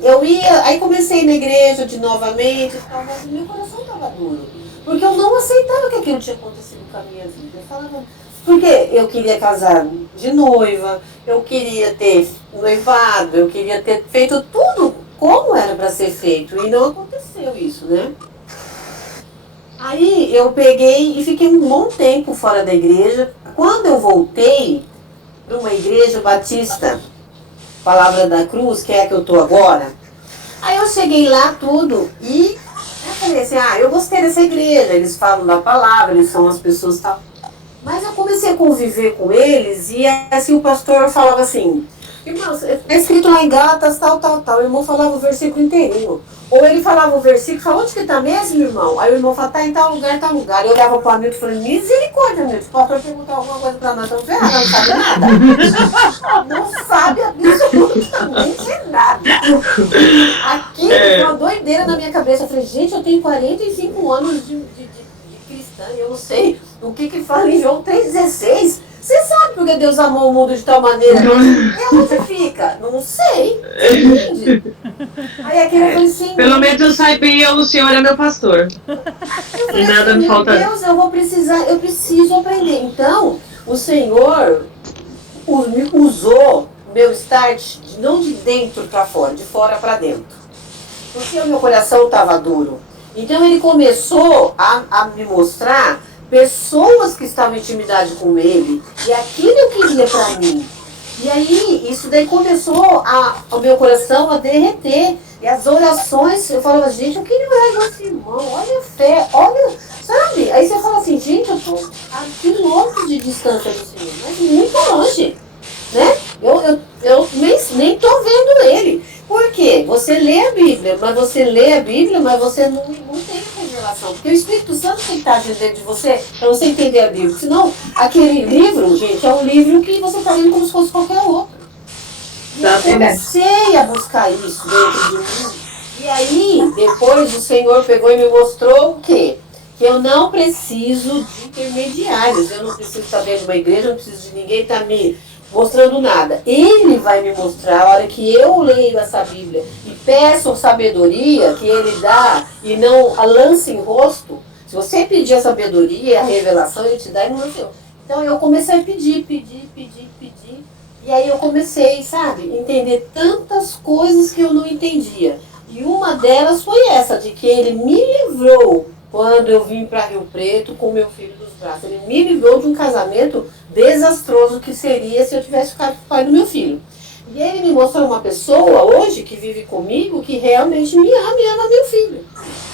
aí comecei na igreja de novamente, mas meu coração tava duro, porque eu não aceitava que aquilo tinha acontecido com a minha vida. Eu falava, porque eu queria casar de noiva, eu queria ter noivado, eu queria ter feito tudo como era para ser feito, e não aconteceu isso, né? Aí eu peguei e fiquei um bom tempo fora da igreja. Quando eu voltei para uma igreja batista, Palavra da Cruz, que é a que eu tô agora, aí eu cheguei lá tudo e falei, falei assim, eu gostei dessa igreja, eles falam da palavra, eles são as pessoas e tal. Mas eu comecei a conviver com eles e assim o pastor falava assim, irmão, é escrito lá em Gálatas, tal. O irmão falava o versículo inteirinho. Ou ele falava o versículo, falou, onde que tá mesmo, irmão? Aí o irmão falava, tá em tal lugar, tal lugar. Eu olhava pro Hamilton e falei, misericórdia, Hamilton, o pastor perguntou alguma coisa pra nós, estamos ferrados, não sabe nada. Não sabe absolutamente nada. Aquilo foi uma doideira na minha cabeça. Eu falei, gente, eu tenho 45 anos de cristã e eu não sei o que fala em João 3,16. Você sabe porque Deus amou o mundo de tal maneira? E onde fica? Não sei. Você entende? Aí aquele eu falei assim... Pelo menos eu sabia, o Senhor é meu pastor. Eu falei E nada assim, me falta. meu Deus, eu preciso aprender. Então, o Senhor me usou meu start não de dentro para fora, de fora para dentro. Porque o meu coração estava duro. Então ele começou a me mostrar pessoas que estavam em intimidade com ele, e aquilo eu queria para mim. E aí, isso daí começou o meu coração a derreter. E as orações, eu falava, gente, eu queria orar igual esse irmão, olha a fé, olha, sabe? Aí você fala assim, gente, eu tô a quilômetros de distância do Senhor, mas muito longe, né? Eu nem tô vendo ele. Por quê? Você lê a Bíblia, mas você não tem revelação. Porque o Espírito Santo tem que estar dentro de você para você entender a Bíblia. Senão, aquele livro, gente, é um livro que você está lendo como se fosse qualquer outro. E eu comecei a buscar isso dentro de mim. E aí, depois o Senhor pegou e me mostrou o quê? Que eu não preciso de intermediários. Eu não preciso estar dentro de uma igreja, eu não preciso de ninguém estar me mostrando nada. Ele vai me mostrar a hora que eu leio essa Bíblia e peço sabedoria que ele dá e não a lança em rosto. Se você pedir a sabedoria e a revelação, ele te dá e não lança. Então eu comecei a pedir. E aí eu comecei, sabe, entender tantas coisas que eu não entendia. E uma delas foi essa, de que ele me livrou quando eu vim para Rio Preto com meu filho dos braços. Ele me livrou de um casamento desastroso que seria se eu tivesse ficado com o pai do meu filho. E ele me mostrou uma pessoa hoje que vive comigo que realmente me ama e ama meu filho.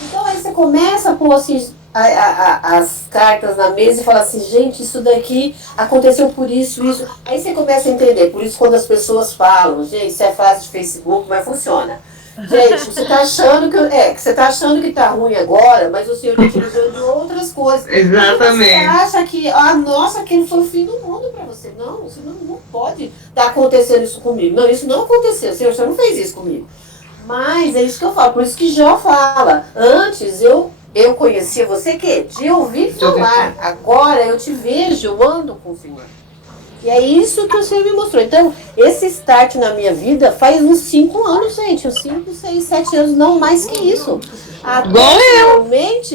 Então aí você começa a pôr assim, as cartas na mesa e fala assim, gente, isso daqui aconteceu por isso. Aí você começa a entender. Por isso quando as pessoas falam, gente, isso é frase de Facebook, mas funciona. Gente, você tá achando você tá achando que tá ruim agora, mas o Senhor te utilizou de outras coisas. Exatamente. E você acha que, nossa, aquele foi o fim do mundo pra você. Não, você não pode estar acontecendo isso comigo. Não, isso não aconteceu. Senhor, você não fez isso comigo. Mas é isso que eu falo, por isso que Jó fala. Antes eu conhecia você de ouvir falar. Agora eu te vejo, eu ando com o Senhor. E é isso que o Senhor me mostrou. Então, esse start na minha vida faz uns 5 anos, gente. Uns 5, 6, 7 anos, não mais que isso.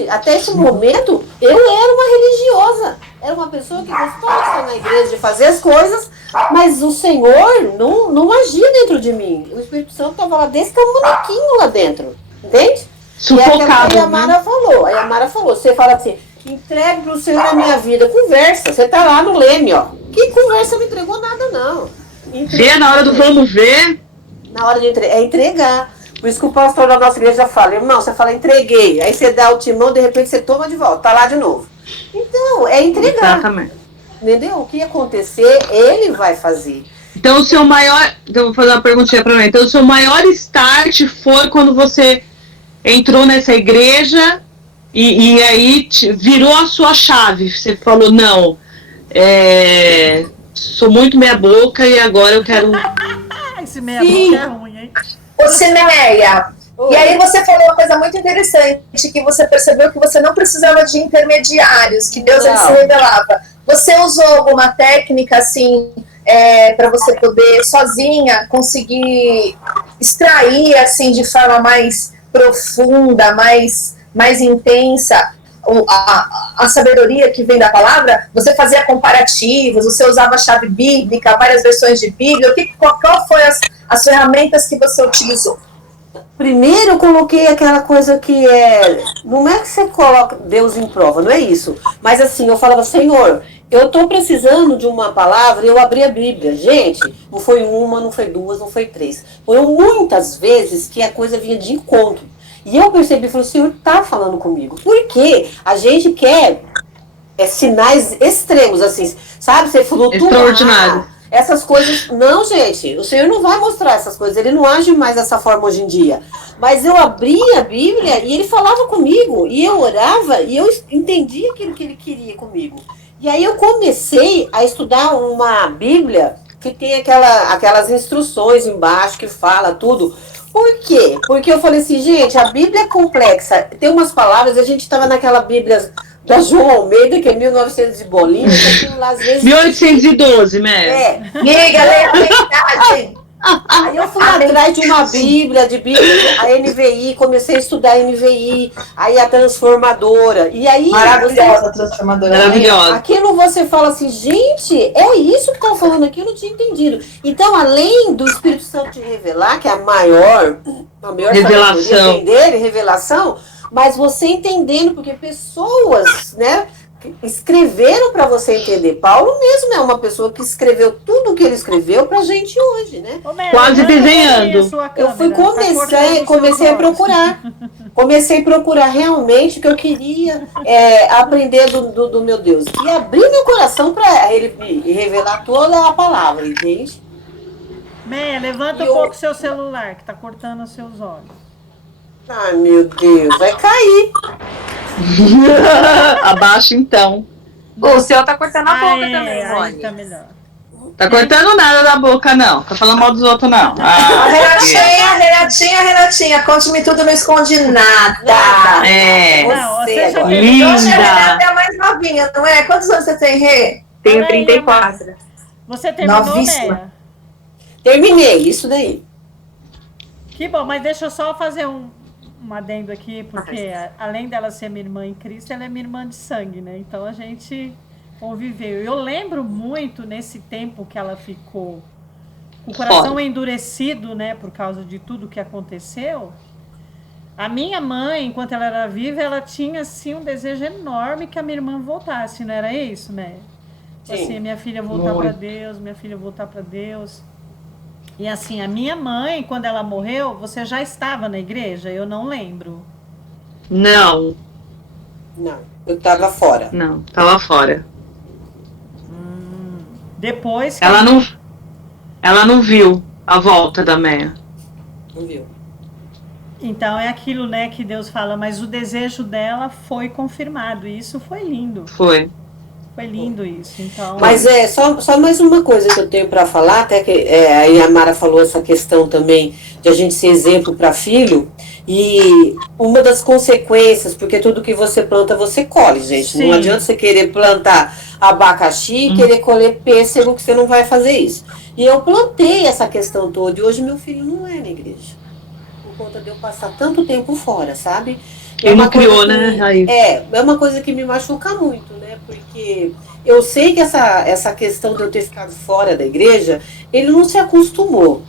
Até esse momento, eu era uma religiosa. Era uma pessoa que gostava de estar na igreja, de fazer as coisas, mas o Senhor não agia dentro de mim. O Espírito Santo estava lá desse bonequinho lá dentro. Entende? Sufocado, e a Mara falou. Aí a Mara falou, você fala assim, entregue para o Senhor a minha vida. Conversa, você tá lá no leme, ó. Que conversa não entregou nada, não. Na hora do vamos ver. Na hora de entregar. Por isso que o pastor da nossa igreja fala, irmão, você fala, entreguei. Aí você dá o timão, de repente você toma de volta, tá lá de novo. Então, é entregar. Exatamente. Entendeu? O que acontecer, ele vai fazer. Então o seu maior. Então, vou fazer uma perguntinha pra mim. Então o seu maior start foi quando você entrou nessa igreja e aí virou a sua chave. Você falou, não. Sou muito meia boca e agora eu quero. Esse meia boca é ruim, hein? Ô, Cineia, e aí você falou uma coisa muito interessante, que você percebeu que você não precisava de intermediários, que Deus ele se revelava. Você usou alguma técnica, assim, para você poder, sozinha, conseguir extrair, assim, de forma mais profunda, mais intensa, a sabedoria que vem da palavra? Você fazia comparativos, você usava a chave bíblica, várias versões de Bíblia, qual foi as ferramentas que você utilizou? Primeiro eu coloquei aquela coisa que não é que você coloca Deus em prova, não é isso. Mas assim, eu falava, Senhor, eu estou precisando de uma palavra, e eu abri a Bíblia. Gente, não foi uma, não foi duas, não foi três. Foram muitas vezes que a coisa vinha de encontro. E eu percebi, falei, o Senhor tá falando comigo. Por quê? A gente quer sinais extremos, assim, sabe? Você flutuar. Extraordinário. Essas coisas. Não, gente, o Senhor não vai mostrar essas coisas. Ele não age mais dessa forma hoje em dia. Mas eu abria a Bíblia e ele falava comigo. E eu orava e eu entendia aquilo que ele queria comigo. E aí eu comecei a estudar uma Bíblia que tem aquelas instruções embaixo que fala tudo. Por quê? Porque eu falei assim, gente, a Bíblia é complexa. Tem umas palavras, a gente estava naquela Bíblia da João Almeida, que é 1900 e bolinha, que aquilo lá às vezes... 1812, né? É. Amiga, lê a mensagem. Aí eu fui atrás de uma Bíblia, a NVI, comecei a estudar a NVI, aí a transformadora. E aí Maravilhosa a transformadora. Maravilhosa. aquilo você fala assim, gente, é isso que estão falando aqui, eu não tinha entendido. Então, além do Espírito Santo te revelar, que é a maior Revelação. sabedoria dele, revelação, mas você entendendo, porque pessoas, né, escreveram para você entender. Paulo mesmo é uma pessoa que escreveu tudo o que ele escreveu pra gente hoje, né? Ô, Mary, Quase levanta desenhando. aí a sua Eu fui câmera, tá cortando comecei seu a procurar. Comecei a procurar realmente o que eu queria aprender do meu Deus. E abrir meu coração para ele me revelar toda a palavra, entende? Meia, levanta E um pouco seu celular, que tá cortando os seus olhos. Ai, meu Deus, vai cair. Abaixa então. O seu tá cortando a boca Aí, também, aí Rony. tá melhor. Tá cortando nada da boca, não. Tá falando mal dos outros, não. Renatinha, conte-me tudo, não esconde nada. É. Não, Você você já agora. terminou? Hoje a Linda. Renata é a mais novinha, não é? Quantos anos você tem, Rê? Tenho Peraí, 34. Você terminou, Novíssima. Meia? Terminei, isso daí. Que bom, mas deixa eu só fazer um adendo aqui, porque além dela ser minha irmã em Cristo, ela é minha irmã de sangue, né? Então a gente conviveu. Eu lembro muito nesse tempo que ela ficou com o coração endurecido, né, por causa de tudo que aconteceu. A minha mãe, enquanto ela era viva, ela tinha assim um desejo enorme que a minha irmã voltasse, não era isso, né? Sim. Assim, minha filha voltar para Deus, minha filha voltar para Deus. E assim, a minha mãe, quando ela morreu, você já estava na igreja? Eu não lembro. Não, Não, eu tava fora. não. Tava fora. Depois que Ela não viu a volta da Meia. Não viu? Então é aquilo, né, que Deus fala, mas o desejo dela foi confirmado. E isso foi lindo. Foi. Foi lindo isso. Então, Mas só mais uma coisa que eu tenho para falar, até que aí a Mara falou essa questão também de a gente ser exemplo para filho, e uma das consequências, porque tudo que você planta, você colhe, gente. Sim. Não adianta você querer plantar abacaxi e querer colher pêssego, que você não vai fazer isso. E eu plantei essa questão toda, e hoje meu filho não é na igreja. Por conta de eu passar tanto tempo fora, sabe? Ele não uma coisa criou, que- né, Raí? É uma coisa que me machuca muito, né? Porque eu sei que essa questão de eu ter ficado fora da igreja, ele não se acostumou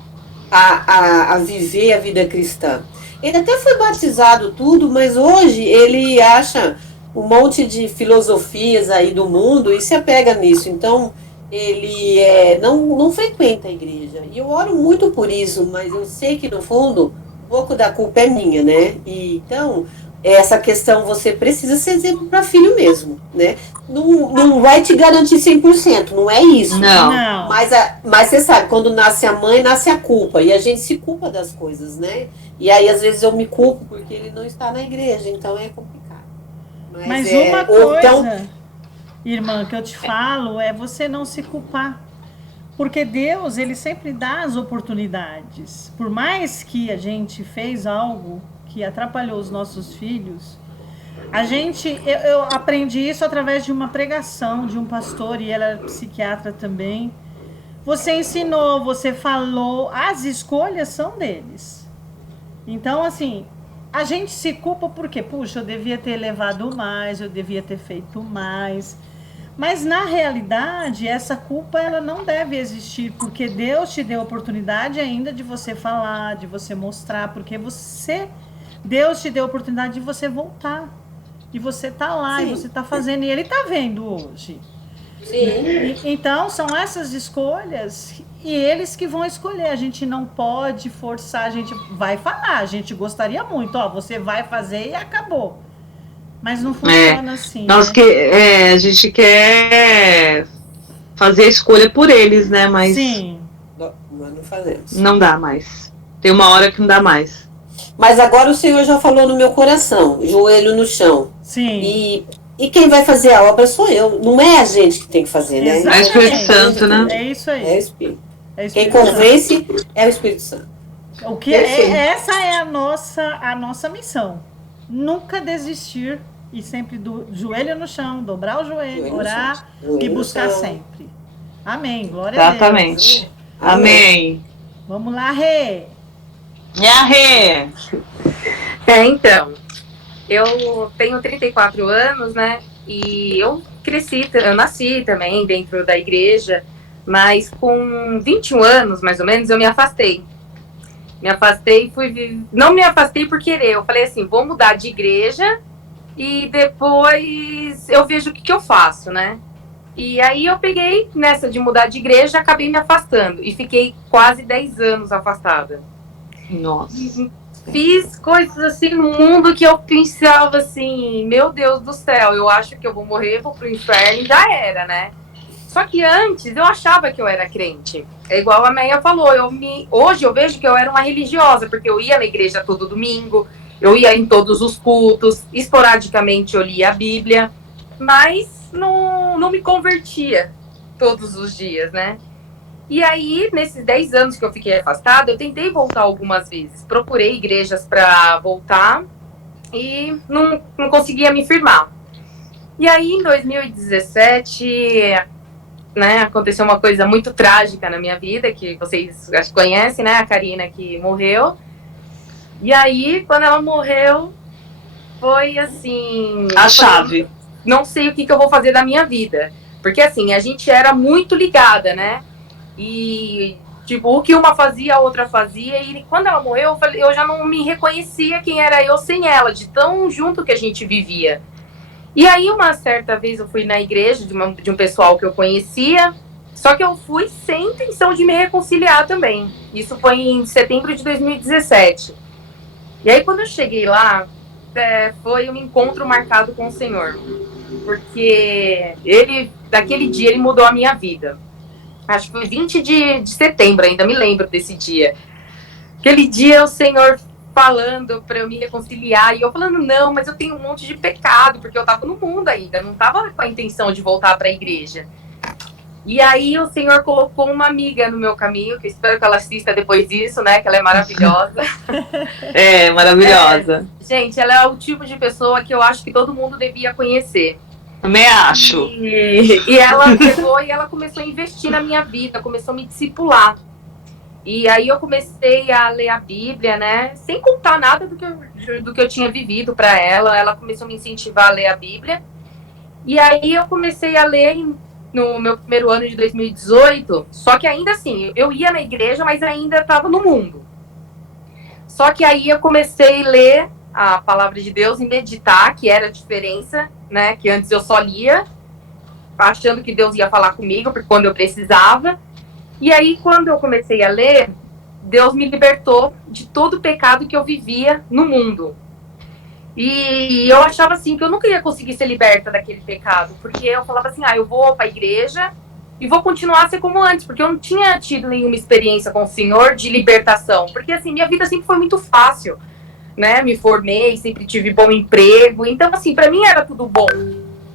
a viver a vida cristã. Ele até foi batizado tudo, mas hoje ele acha um monte de filosofias aí do mundo e se apega nisso. Então, ele não frequenta a igreja. E eu oro muito por isso, mas eu sei que no fundo, um pouco da culpa é minha, né? E, então, essa questão, você precisa ser exemplo para filho mesmo, né? Não vai te garantir 100%, não é isso. Não. não. Mas você sabe, quando nasce a mãe, nasce a culpa. E a gente se culpa das coisas, né? E aí, às vezes, eu me culpo porque ele não está na igreja, então é complicado. Mas é, uma ou coisa, então- irmã, que eu te falo é você não se culpar. Porque Deus, ele sempre dá as oportunidades. Por mais que a gente fez algo que atrapalhou os nossos filhos, eu aprendi isso através de uma pregação de um pastor, e ela era psiquiatra também. Você ensinou, você falou, as escolhas são deles. Então, assim, a gente se culpa porque, puxa, eu devia ter levado mais, eu devia ter feito mais. Mas, na realidade, essa culpa ela não deve existir, porque Deus te deu a oportunidade ainda de você falar, de você mostrar, porque Deus te deu a oportunidade de você voltar, de você estar lá, Sim. e você está fazendo, e Ele está vendo hoje. Sim. Então, são essas escolhas, E eles que vão escolher, a gente não pode forçar, a gente vai falar, a gente gostaria muito, ó, você vai fazer e acabou. Mas não funciona assim, Nós né? a gente quer fazer a escolha por eles, né? Mas Sim, Nós não fazemos. não dá mais. Tem uma hora que não dá mais. Mas agora o Senhor já falou no meu coração, joelho no chão. sim. E quem vai fazer a obra sou eu. Não é a gente que tem que fazer, né? É o Espírito Santo, né? É isso aí. É o Espírito. É o Quem Espírito Santo. convence é o Espírito Santo. O que Perfeito. essa é a nossa missão. Nunca desistir e sempre do joelho no chão, dobrar o joelho, Joelho no orar chão. Joelho e no buscar chão. sempre. Amém. Glória a Deus. Exatamente. Amém. Vamos lá, Rê. Minha Rê. Então, eu tenho 34 anos, né? E eu nasci também dentro da igreja, mas com 21 anos, mais ou menos, eu me afastei. Me afastei, não me afastei por querer, eu falei assim, vou mudar de igreja e depois eu vejo o que eu faço, né? E aí eu peguei nessa de mudar de igreja, acabei me afastando e fiquei quase 10 anos afastada. Nossa. Fiz coisas assim no mundo que eu pensava assim, meu Deus do céu, eu acho que eu vou morrer, vou pro inferno e já era, né? Só que antes eu achava que eu era crente. É igual a Meia falou, hoje eu vejo que eu era uma religiosa, porque eu ia na igreja todo domingo, eu ia em todos os cultos, esporadicamente eu lia a Bíblia, mas não me convertia todos os dias, né? E aí, nesses 10 anos que eu fiquei afastada, eu tentei voltar algumas vezes. Procurei igrejas para voltar e não conseguia me firmar. E aí, em 2017, né, aconteceu uma coisa muito trágica na minha vida, que vocês acho que conhecem, né? A Karina que morreu. E aí, quando ela morreu, foi assim... A chave. Não sei o que eu vou fazer da minha vida. Porque assim, a gente era muito ligada, né? E, tipo, o que uma fazia, a outra fazia. E quando ela morreu, eu já não me reconhecia quem era eu sem ela, de tão junto que a gente vivia. E aí, uma certa vez, eu fui na igreja de um pessoal que eu conhecia, só que eu fui sem intenção de me reconciliar também. Isso foi em setembro de 2017. E aí, quando eu cheguei lá, foi um encontro marcado com o Senhor. Porque daquele dia, ele mudou a minha vida. Acho que foi 20 de setembro, ainda me lembro desse dia. Aquele dia o Senhor falando para eu me reconciliar, e eu falando, não, mas eu tenho um monte de pecado, porque eu tava no mundo ainda, não tava com a intenção de voltar para a igreja. E aí o Senhor colocou uma amiga no meu caminho, que eu espero que ela assista depois disso, né, que ela é maravilhosa. É, maravilhosa. Gente, ela é o tipo de pessoa que eu acho que todo mundo devia conhecer. Também acho. E ela pegou e ela começou a investir na minha vida, começou a me discipular. E aí eu comecei a ler a Bíblia, né? Sem contar nada do que eu tinha vivido para ela. Ela começou a me incentivar a ler a Bíblia. E aí eu comecei a ler no meu primeiro ano de 2018. Só que ainda assim, eu ia na igreja, mas ainda estava no mundo. Só que aí eu comecei a ler a palavra de Deus e meditar, que era a diferença, né? Que antes eu só lia, achando que Deus ia falar comigo, porque quando eu precisava. E aí, quando eu comecei a ler, Deus me libertou de todo o pecado que eu vivia no mundo. E eu achava assim que eu nunca ia conseguir ser liberta daquele pecado, porque eu falava assim, eu vou para a igreja e vou continuar a ser como antes, porque eu não tinha tido nenhuma experiência com o Senhor de libertação, porque assim, minha vida sempre foi muito fácil, né? Me formei, sempre tive bom emprego, então assim, para mim era tudo bom,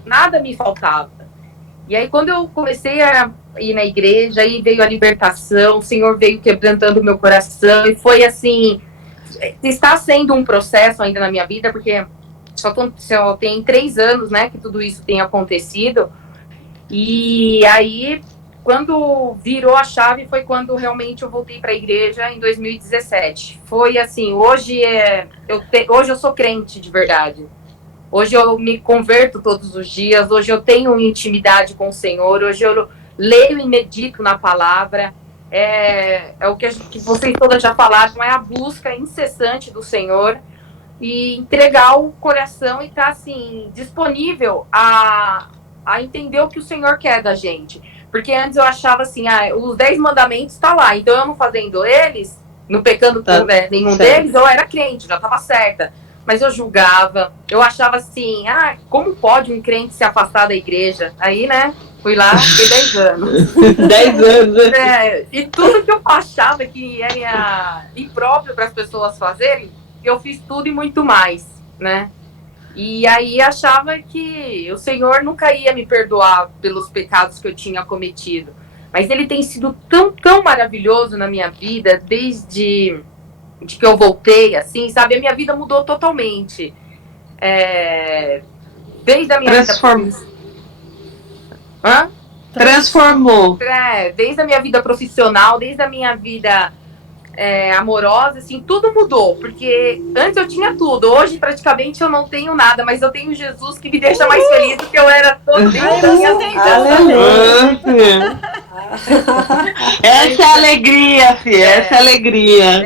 nada me faltava. E aí, quando eu comecei a ir na igreja, aí veio a libertação, o Senhor veio quebrantando o meu coração, e foi assim, está sendo um processo ainda na minha vida, porque só tem 3 anos, né, que tudo isso tem acontecido. E aí, quando virou a chave, foi quando realmente eu voltei para a igreja em 2017. Foi assim, hoje eu sou crente de verdade. Hoje eu me converto todos os dias, hoje eu tenho intimidade com o Senhor, hoje eu leio e medito na palavra. É o que vocês todas já falaram, é a busca incessante do Senhor e entregar o coração e estar assim, disponível a entender o que o Senhor quer da gente. Porque antes eu achava assim, os 10 mandamentos tá lá, então eu não fazendo eles, não pecando por nenhum deles, eu era crente, já tava certa. Mas eu julgava, eu achava assim, como pode um crente se afastar da igreja? Aí, né, fui lá, fiquei 10 anos. 10 anos. E tudo que eu achava que era impróprio para as pessoas fazerem, eu fiz tudo e muito mais, né? E aí achava que o Senhor nunca ia me perdoar pelos pecados que eu tinha cometido. Mas Ele tem sido tão, tão maravilhoso na minha vida, desde que eu voltei, assim, sabe? A minha vida mudou totalmente. Desde a minha vida... Transformou. Desde a minha vida profissional, desde a minha vida amorosa, assim, tudo mudou. Porque antes eu tinha tudo, hoje praticamente eu não tenho nada, mas eu tenho Jesus que me deixa mais feliz do que eu era todo dia da minha vida. Essa é a alegria, filha. Essa é a alegria.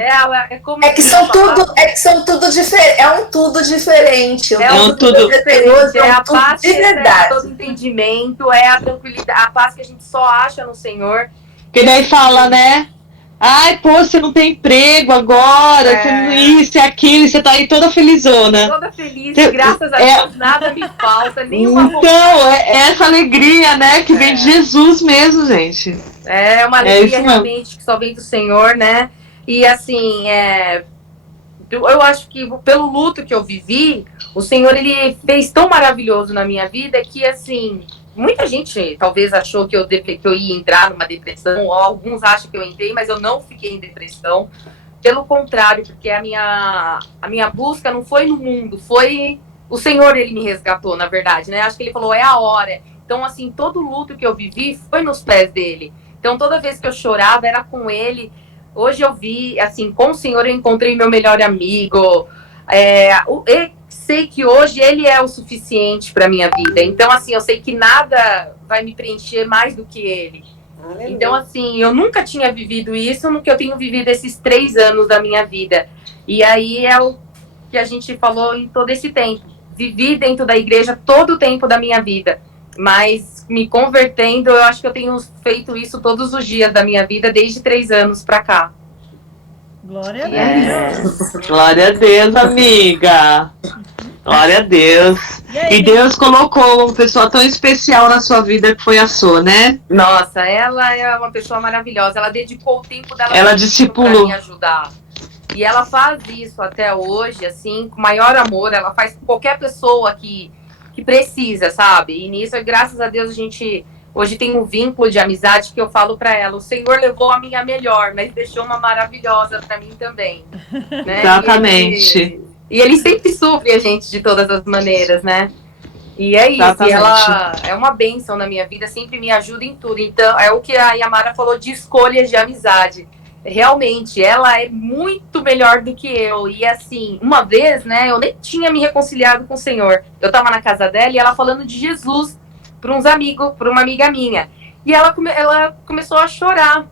São tudo diferente. É um tudo diferente. É um tudo diferente. É a paz que excede todo entendimento, é a tranquilidade, a paz que a gente só acha no Senhor. Que daí fala, né? Ai, pô, você não tem emprego agora, você não isso e aquilo, você tá aí toda felizona. Toda feliz, graças a Deus, nada me falta, nenhuma Então, é essa alegria, né, que vem de Jesus mesmo, gente. É uma alegria realmente que só vem do Senhor, né? E assim, eu acho que pelo luto que eu vivi, o Senhor, Ele fez tão maravilhoso na minha vida que, assim... Muita gente talvez achou que eu ia entrar numa depressão, ou alguns acham que eu entrei, mas eu não fiquei em depressão. Pelo contrário, porque a minha busca não foi no mundo, foi o Senhor, Ele me resgatou, na verdade, né? Acho que Ele falou, é a hora. Então, assim, todo luto que eu vivi foi nos pés dEle. Então, toda vez que eu chorava, era com Ele. Hoje eu vi, assim, com o Senhor eu encontrei meu melhor amigo. Sei que hoje Ele é o suficiente para minha vida. Então, assim, eu sei que nada vai me preencher mais do que Ele. Aleluia. Então, assim, eu nunca tinha vivido isso no que eu tenho vivido esses 3 anos da minha vida. E aí é o que a gente falou em todo esse tempo. Vivi dentro da igreja todo o tempo da minha vida. Mas me convertendo, eu acho que eu tenho feito isso todos os dias da minha vida, desde 3 anos para cá. Glória a Deus. Glória a Deus, amiga. Glória a Deus. E Deus colocou uma pessoa tão especial na sua vida que foi a Sô, né? Nossa, ela é uma pessoa maravilhosa. Ela dedicou o tempo dela para me ajudar. E ela faz isso até hoje, assim, com maior amor. Ela faz com qualquer pessoa que precisa, sabe? E nisso, graças a Deus, a gente hoje tem um vínculo de amizade que eu falo para ela. O Senhor levou a minha melhor, mas deixou uma maravilhosa para mim também. Né? Exatamente. E ele sempre supre a gente de todas as maneiras, né? E é isso. Exatamente. E ela é uma bênção na minha vida, sempre me ajuda em tudo. Então, é o que a Yamara falou de escolhas de amizade. Realmente, ela é muito melhor do que eu. E assim, uma vez, né, eu nem tinha me reconciliado com o Senhor. Eu tava na casa dela e ela falando de Jesus para uns amigos, para uma amiga minha. E ela começou a chorar.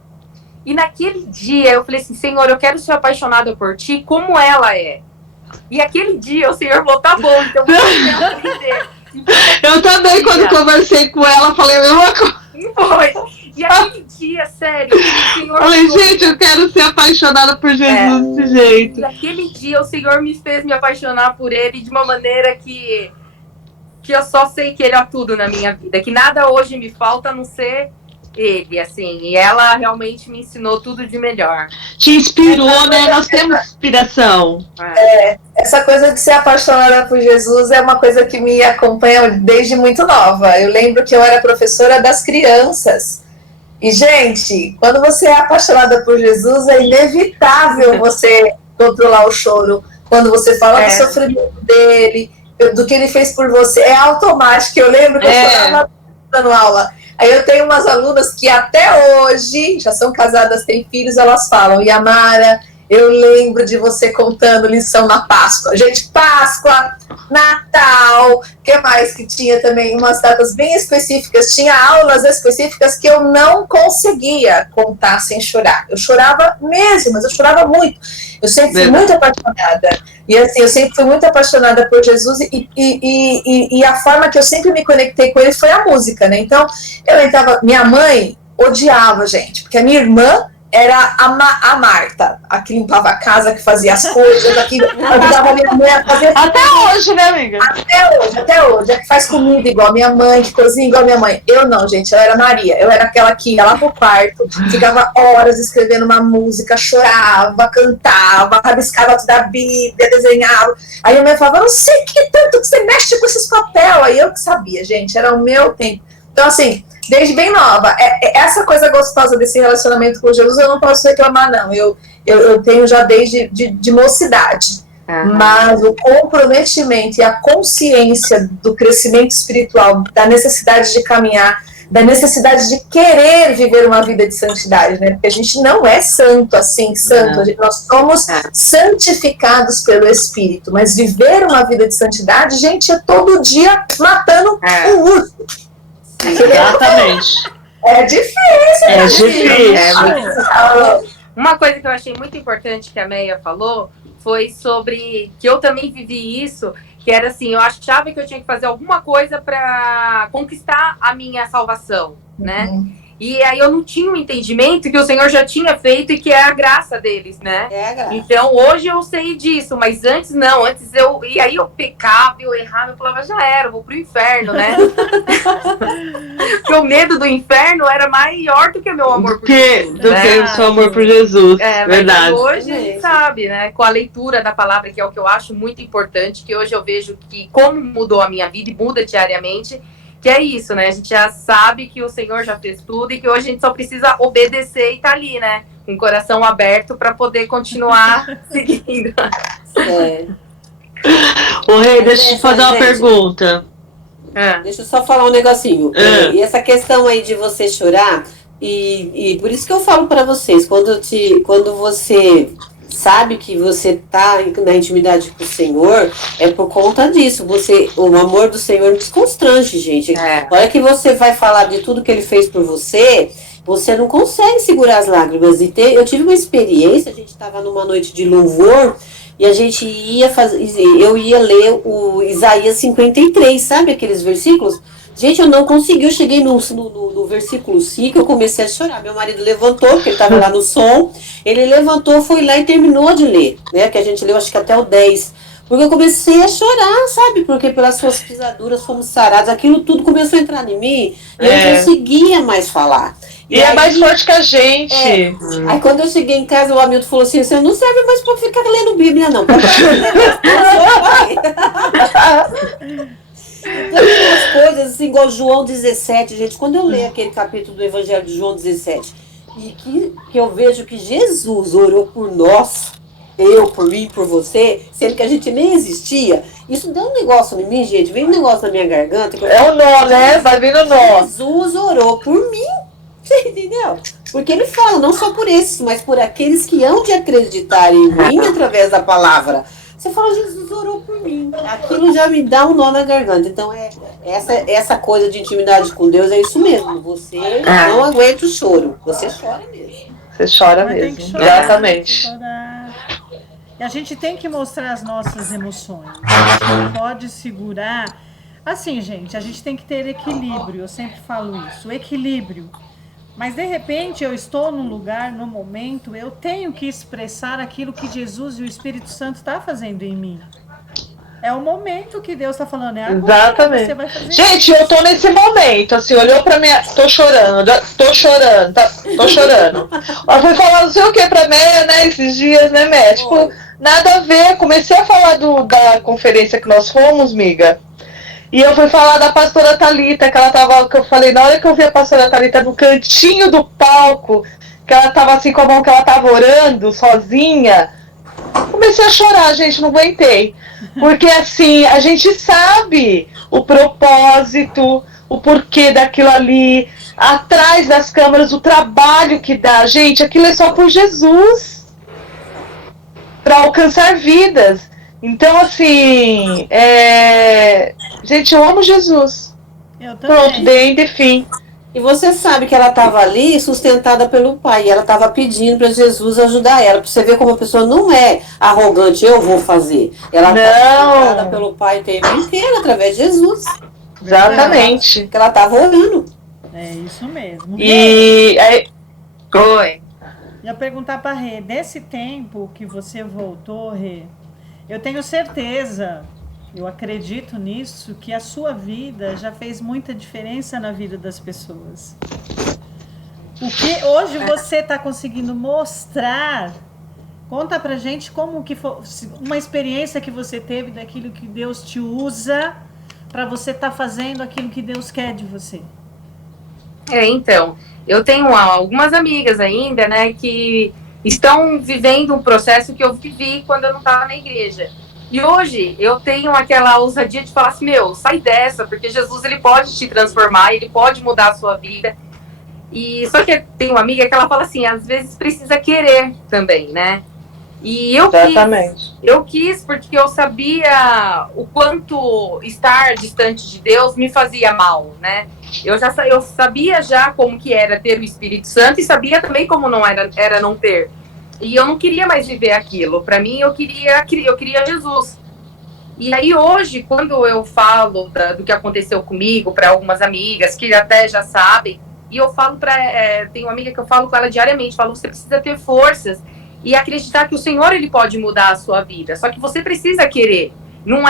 E naquele dia eu falei assim, Senhor, eu quero ser apaixonada por ti como ela é. E aquele dia o Senhor falou, tá bom, então vou aprender. Eu também, quando conversei com ela, falei a mesma coisa. Foi. E aquele dia, sério, o Senhor... Falei, gente, eu quero ser apaixonada por Jesus desse jeito. E aquele dia o Senhor me fez me apaixonar por Ele de uma maneira que eu só sei que Ele é tudo na minha vida. Que nada hoje me falta a não ser Ele, assim. E ela realmente me ensinou tudo de melhor. Te inspirou, né? Nós temos inspiração. Essa coisa de ser apaixonada por Jesus é uma coisa que me acompanha desde muito nova. Eu lembro que eu era professora das crianças. E, gente, quando você é apaixonada por Jesus, é inevitável você controlar o choro. Quando você fala do sofrimento dele, do que ele fez por você, é automático. Eu lembro que eu chorava dando aula. Aí eu tenho umas alunas que até hoje, já são casadas, têm filhos, elas falam, Yamara, Eu lembro de você contando lição na Páscoa. Gente, Páscoa, Natal, o que mais que tinha também? Umas datas bem específicas. Tinha aulas específicas que eu não conseguia contar sem chorar. Eu chorava mesmo, mas eu chorava muito. Eu sempre fui muito apaixonada. E assim, eu sempre fui muito apaixonada por Jesus e a forma que eu sempre me conectei com ele foi a música, né? Então, eu entrava... Minha mãe odiava, gente, porque a minha irmã era a Marta, a que limpava a casa, que fazia as coisas, a que ajudava a minha mãe a fazer... Até hoje, né, amiga? Até hoje. É que faz comida igual a minha mãe, que cozinha igual a minha mãe. Eu não, gente, eu era Maria. Eu era aquela que ia lá pro quarto, ficava horas escrevendo uma música, chorava, cantava, rabiscava toda a Bíblia, desenhava. Aí a minha mãe falava, eu não sei que tanto que você mexe com esses papéis. Aí eu que sabia, gente, era o meu tempo. Então, assim... Desde bem nova. Essa coisa gostosa desse relacionamento com Jesus, eu não posso reclamar, não. Eu tenho já desde de mocidade. Mas o comprometimento e a consciência do crescimento espiritual, da necessidade de caminhar, da necessidade de querer viver uma vida de santidade, né? Porque a gente não é santo assim, santo. Nós somos santificados pelo Espírito. Mas viver uma vida de santidade, gente, é todo dia matando um urso. Exatamente. É difícil. Uma coisa que eu achei muito importante que a Meia falou foi sobre que eu também vivi isso, que era assim, eu achava que eu tinha que fazer alguma coisa para conquistar a minha salvação, né? E aí eu não tinha um entendimento que o Senhor já tinha feito e que é a graça deles, né? É a graça. Então hoje eu sei disso, mas antes não. Antes eu... E aí eu pecava, eu errava, eu falava, já era, eu vou pro inferno, né? Porque o medo do inferno era maior do que o meu amor por Jesus. Do que o seu amor por Jesus, verdade. Mas hoje a gente sabe, né? Com a leitura da palavra, que é o que eu acho muito importante, que hoje eu vejo que como mudou a minha vida e muda diariamente, que é isso, né? A gente já sabe que o Senhor já fez tudo e que hoje a gente só precisa obedecer e tá ali, né? Com o coração aberto para poder continuar seguindo. Ô, Rei, deixa eu te fazer uma pergunta. Deixa eu só falar um negocinho. E essa questão aí de você chorar, e por isso que eu falo para vocês, quando você sabe que você tá na intimidade com o Senhor, é por conta disso. O amor do Senhor nos constrange, gente. Na hora que você vai falar de tudo que ele fez por você, você não consegue segurar as lágrimas. Eu tive uma experiência, a gente estava numa noite de louvor, e a gente eu ia ler o Isaías 53, sabe aqueles versículos? Gente, eu não consegui, eu cheguei no versículo 5, eu comecei a chorar. Meu marido levantou, porque ele estava lá no som, ele levantou, foi lá e terminou de ler, né? Que a gente leu acho que até o 10. Porque eu comecei a chorar, sabe? Porque pelas suas pisaduras fomos sarados, aquilo tudo começou a entrar em mim, e eu não conseguia mais falar. E é mais forte que a gente. Aí quando eu cheguei em casa, o Hamilton falou assim, você não serve mais para ficar lendo Bíblia, não. Então, as coisas assim, igual João 17, gente, quando eu leio aquele capítulo do Evangelho de João 17, e que eu vejo que Jesus orou por nós, por mim, por você, sendo que a gente nem existia, isso deu um negócio em mim, gente, veio um negócio na minha garganta. É o nó, né? Vai vindo o nó. Jesus orou por mim, você entendeu? Porque ele fala, não só por esses, mas por aqueles que hão de acreditar em mim através da palavra. Você fala, Jesus orou por mim. Aquilo já me dá um nó na garganta. Então, essa coisa de intimidade com Deus é isso mesmo. Você não aguenta o choro. Você chora mesmo. Você chora mesmo. Exatamente. E a gente tem que mostrar as nossas emoções. A gente não pode segurar. Assim, gente, a gente tem que ter equilíbrio. Eu sempre falo isso. Equilíbrio. Mas, de repente, eu estou num lugar, no momento, eu tenho que expressar aquilo que Jesus e o Espírito Santo estão fazendo em mim. É o momento que Deus está falando. É agora. Exatamente. Que você vai fazer gente, isso. eu tô nesse momento, assim, olhou pra mim, tô chorando. Ela foi falar não sei o que pra mim, né, esses dias, né, médico? Nada a ver, comecei a falar da conferência que nós fomos, miga. E eu fui falar da pastora Thalita, que eu falei, na hora que eu vi a pastora Thalita no cantinho do palco, que ela tava assim com a mão que ela tava orando, sozinha, comecei a chorar, gente, não aguentei. Porque assim, a gente sabe o propósito, o porquê daquilo ali, atrás das câmeras, o trabalho que dá. Gente, aquilo é só por Jesus. para alcançar vidas. Então, assim, gente, eu amo Jesus. Eu Pronto, também. the end, fim. E você sabe que ela estava ali sustentada pelo pai. E ela estava pedindo para Jesus ajudar ela. Para você ver como a pessoa não é arrogante, eu vou fazer. Ela está sustentada pelo pai o tempo inteiro, através de Jesus. Exatamente. Que ela estava orando. É isso mesmo. E aí, oi. Ia perguntar para Rê, desse tempo que você voltou, Rê, eu tenho certeza, eu acredito nisso, que a sua vida já fez muita diferença na vida das pessoas. O que hoje você está conseguindo mostrar, conta pra gente como que foi uma experiência que você teve daquilo que Deus te usa para você estar fazendo aquilo que Deus quer de você. Então, eu tenho algumas amigas ainda, né, que estão vivendo um processo que eu vivi quando eu não estava na igreja. E hoje eu tenho aquela ousadia de falar assim, sai dessa, porque Jesus, ele pode te transformar, ele pode mudar a sua vida. E só que tem uma amiga que ela fala assim, às vezes precisa querer também, né? E eu quis porque eu sabia o quanto estar distante de Deus me fazia mal, né? Eu sabia já como que era ter o Espírito Santo e sabia também como não era não ter. E eu não queria mais viver aquilo. Para mim, eu queria Jesus. E aí hoje, quando eu falo do que aconteceu comigo para algumas amigas que até já sabem, e eu falo tem uma amiga que eu falo com ela diariamente, falo, você precisa ter forças e acreditar que o Senhor, ele pode mudar a sua vida. Só que você precisa querer. Não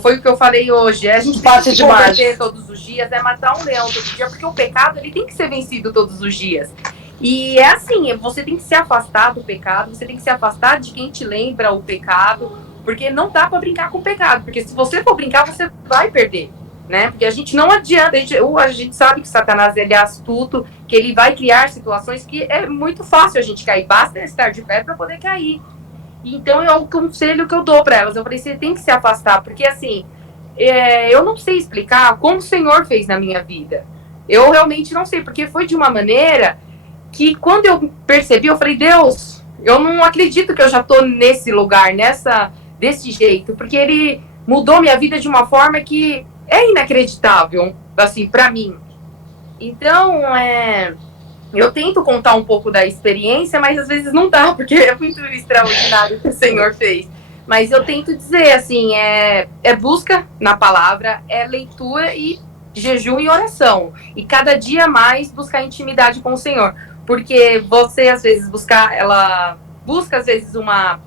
foi o que eu falei hoje. A gente tem que se converter todos os dias, matar um leão todo dia, porque o pecado, ele tem que ser vencido todos os dias. E é assim, você tem que se afastar do pecado, você tem que se afastar de quem te lembra o pecado, porque não dá para brincar com o pecado, porque se você for brincar, você vai perder. Né? Porque a gente não adianta, a gente sabe que Satanás, ele é astuto, que ele vai criar situações que é muito fácil a gente cair, basta estar de pé para poder cair. Então é o conselho que eu dou para elas, eu falei, você tem que se afastar, porque assim, eu não sei explicar como o Senhor fez na minha vida, eu realmente não sei, porque foi de uma maneira que quando eu percebi, eu falei, Deus, eu não acredito que eu já tô nesse lugar, desse jeito, porque ele mudou minha vida de uma forma que é inacreditável, assim, pra mim. Então, eu tento contar um pouco da experiência, mas às vezes não dá, porque é muito extraordinário o que o Senhor fez. Mas eu tento dizer, assim, é busca na palavra, é leitura e jejum e oração. E cada dia mais buscar intimidade com o Senhor. Porque você, às vezes, ela busca, às vezes, uma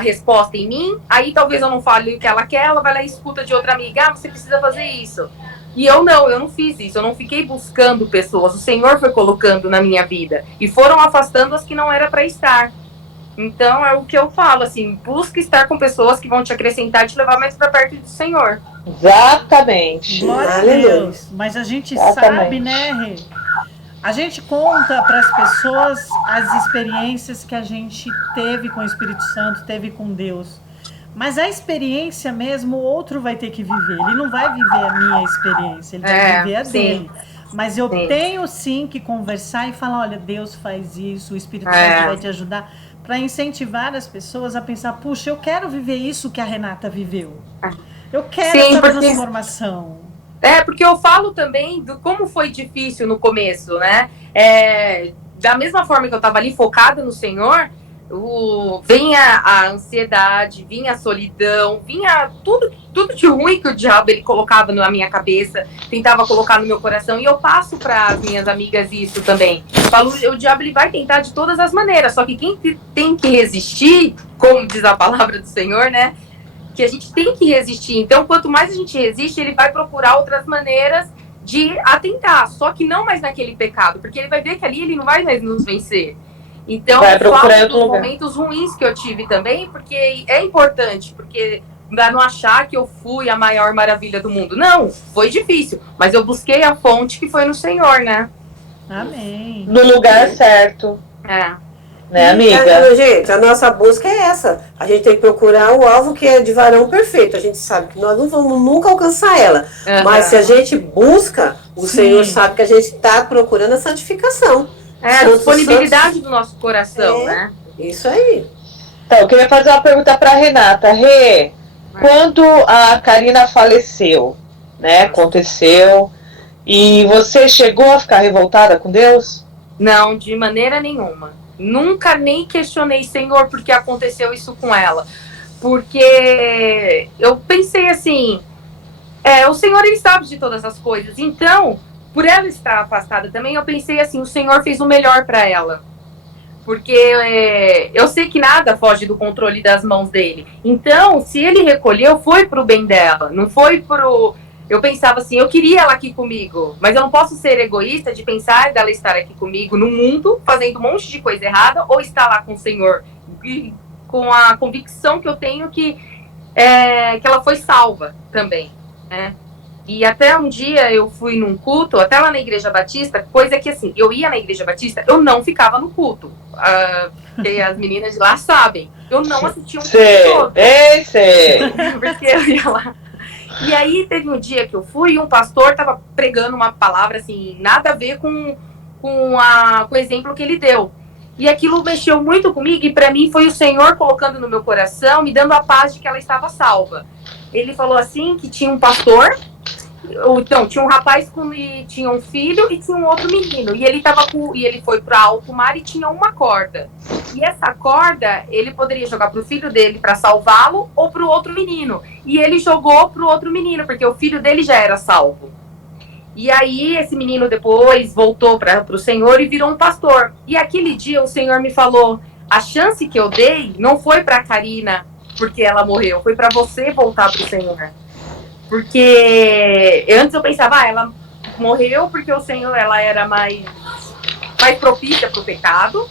resposta em mim, aí talvez eu não fale o que ela quer, ela vai lá e escuta de outra amiga, você precisa fazer isso. E eu não fiz isso, eu não fiquei buscando pessoas, o Senhor foi colocando na minha vida, e foram afastando as que não era para estar. Então é o que eu falo, assim, busca estar com pessoas que vão te acrescentar e te levar mais para perto do Senhor. Exatamente. Glória a Deus. Mas a gente sabe, né, Rê? A gente conta para as pessoas as experiências que a gente teve com o Espírito Santo, teve com Deus. Mas a experiência mesmo, o outro vai ter que viver. Ele não vai viver a minha experiência, ele vai viver a dele. Mas eu tenho sim que conversar e falar, olha, Deus faz isso, o Espírito Santo vai te ajudar, para incentivar as pessoas a pensar, puxa, eu quero viver isso que a Renata viveu. Eu quero essa transformação. Porque eu falo também do como foi difícil no começo, né? Da mesma forma que eu estava ali focada no Senhor, vinha a ansiedade, vinha a solidão, vinha tudo de ruim que o diabo ele colocava na minha cabeça, tentava colocar no meu coração. E eu passo para as minhas amigas isso também. Eu falo, o diabo ele vai tentar de todas as maneiras, só que quem tem que resistir, como diz a palavra do Senhor, né? Que a gente tem que resistir. Então, quanto mais a gente resiste, ele vai procurar outras maneiras de atentar, só que não mais naquele pecado, porque ele vai ver que ali ele não vai mais nos vencer. Então, eu falo dos momentos ruins que eu tive também, porque é importante, porque para não achar que eu fui a maior maravilha do mundo. Não, foi difícil, mas eu busquei a fonte que foi no Senhor, né? Amém. No lugar certo. Né, amiga? Gente, a nossa busca é essa. A gente tem que procurar o alvo que é de varão perfeito. A gente sabe que nós não vamos nunca alcançar ela. Mas se a gente busca, o Senhor sabe que a gente está procurando a santificação. A disponibilidade do nosso coração, né? Isso aí. Então, eu queria fazer uma pergunta para Renata. Rê, quando a Karina faleceu, né, aconteceu, e você chegou a ficar revoltada com Deus? Não, de maneira nenhuma. Nunca nem questionei, Senhor, por que aconteceu isso com ela. Porque eu pensei assim, o Senhor, ele sabe de todas as coisas. Então, por ela estar afastada também, eu pensei assim, o Senhor fez o melhor para ela. Porque eu sei que nada foge do controle das mãos dele. Então, se ele recolheu, foi pro bem dela. Não foi pro... Eu pensava assim, eu queria ela aqui comigo, mas eu não posso ser egoísta de pensar dela estar aqui comigo no mundo, fazendo um monte de coisa errada, ou estar lá com o Senhor, e com a convicção que eu tenho que ela foi salva também, né? E até um dia eu fui num culto, até lá na Igreja Batista, coisa que assim, eu ia na Igreja Batista, eu não ficava no culto, porque as meninas de lá sabem, eu não assistia um culto todo. Sei. Porque eu ia lá. E aí teve um dia que eu fui e um pastor tava pregando uma palavra assim, nada a ver com o exemplo que ele deu. E aquilo mexeu muito comigo e para mim foi o Senhor colocando no meu coração, me dando a paz de que ela estava salva. Ele falou assim que tinha um pastor, então tinha um rapaz e tinha um filho e tinha um outro menino. E ele foi para alto mar e tinha uma corda. E essa corda, ele poderia jogar pro filho dele para salvá-lo ou pro outro menino. E ele jogou pro outro menino, porque o filho dele já era salvo. E aí, esse menino depois voltou pro Senhor e virou um pastor. E aquele dia, o Senhor me falou, a chance que eu dei não foi pra Karina, porque ela morreu, foi para você voltar pro Senhor. Porque antes eu pensava, ela morreu porque o Senhor, ela era mais propícia pro pecado.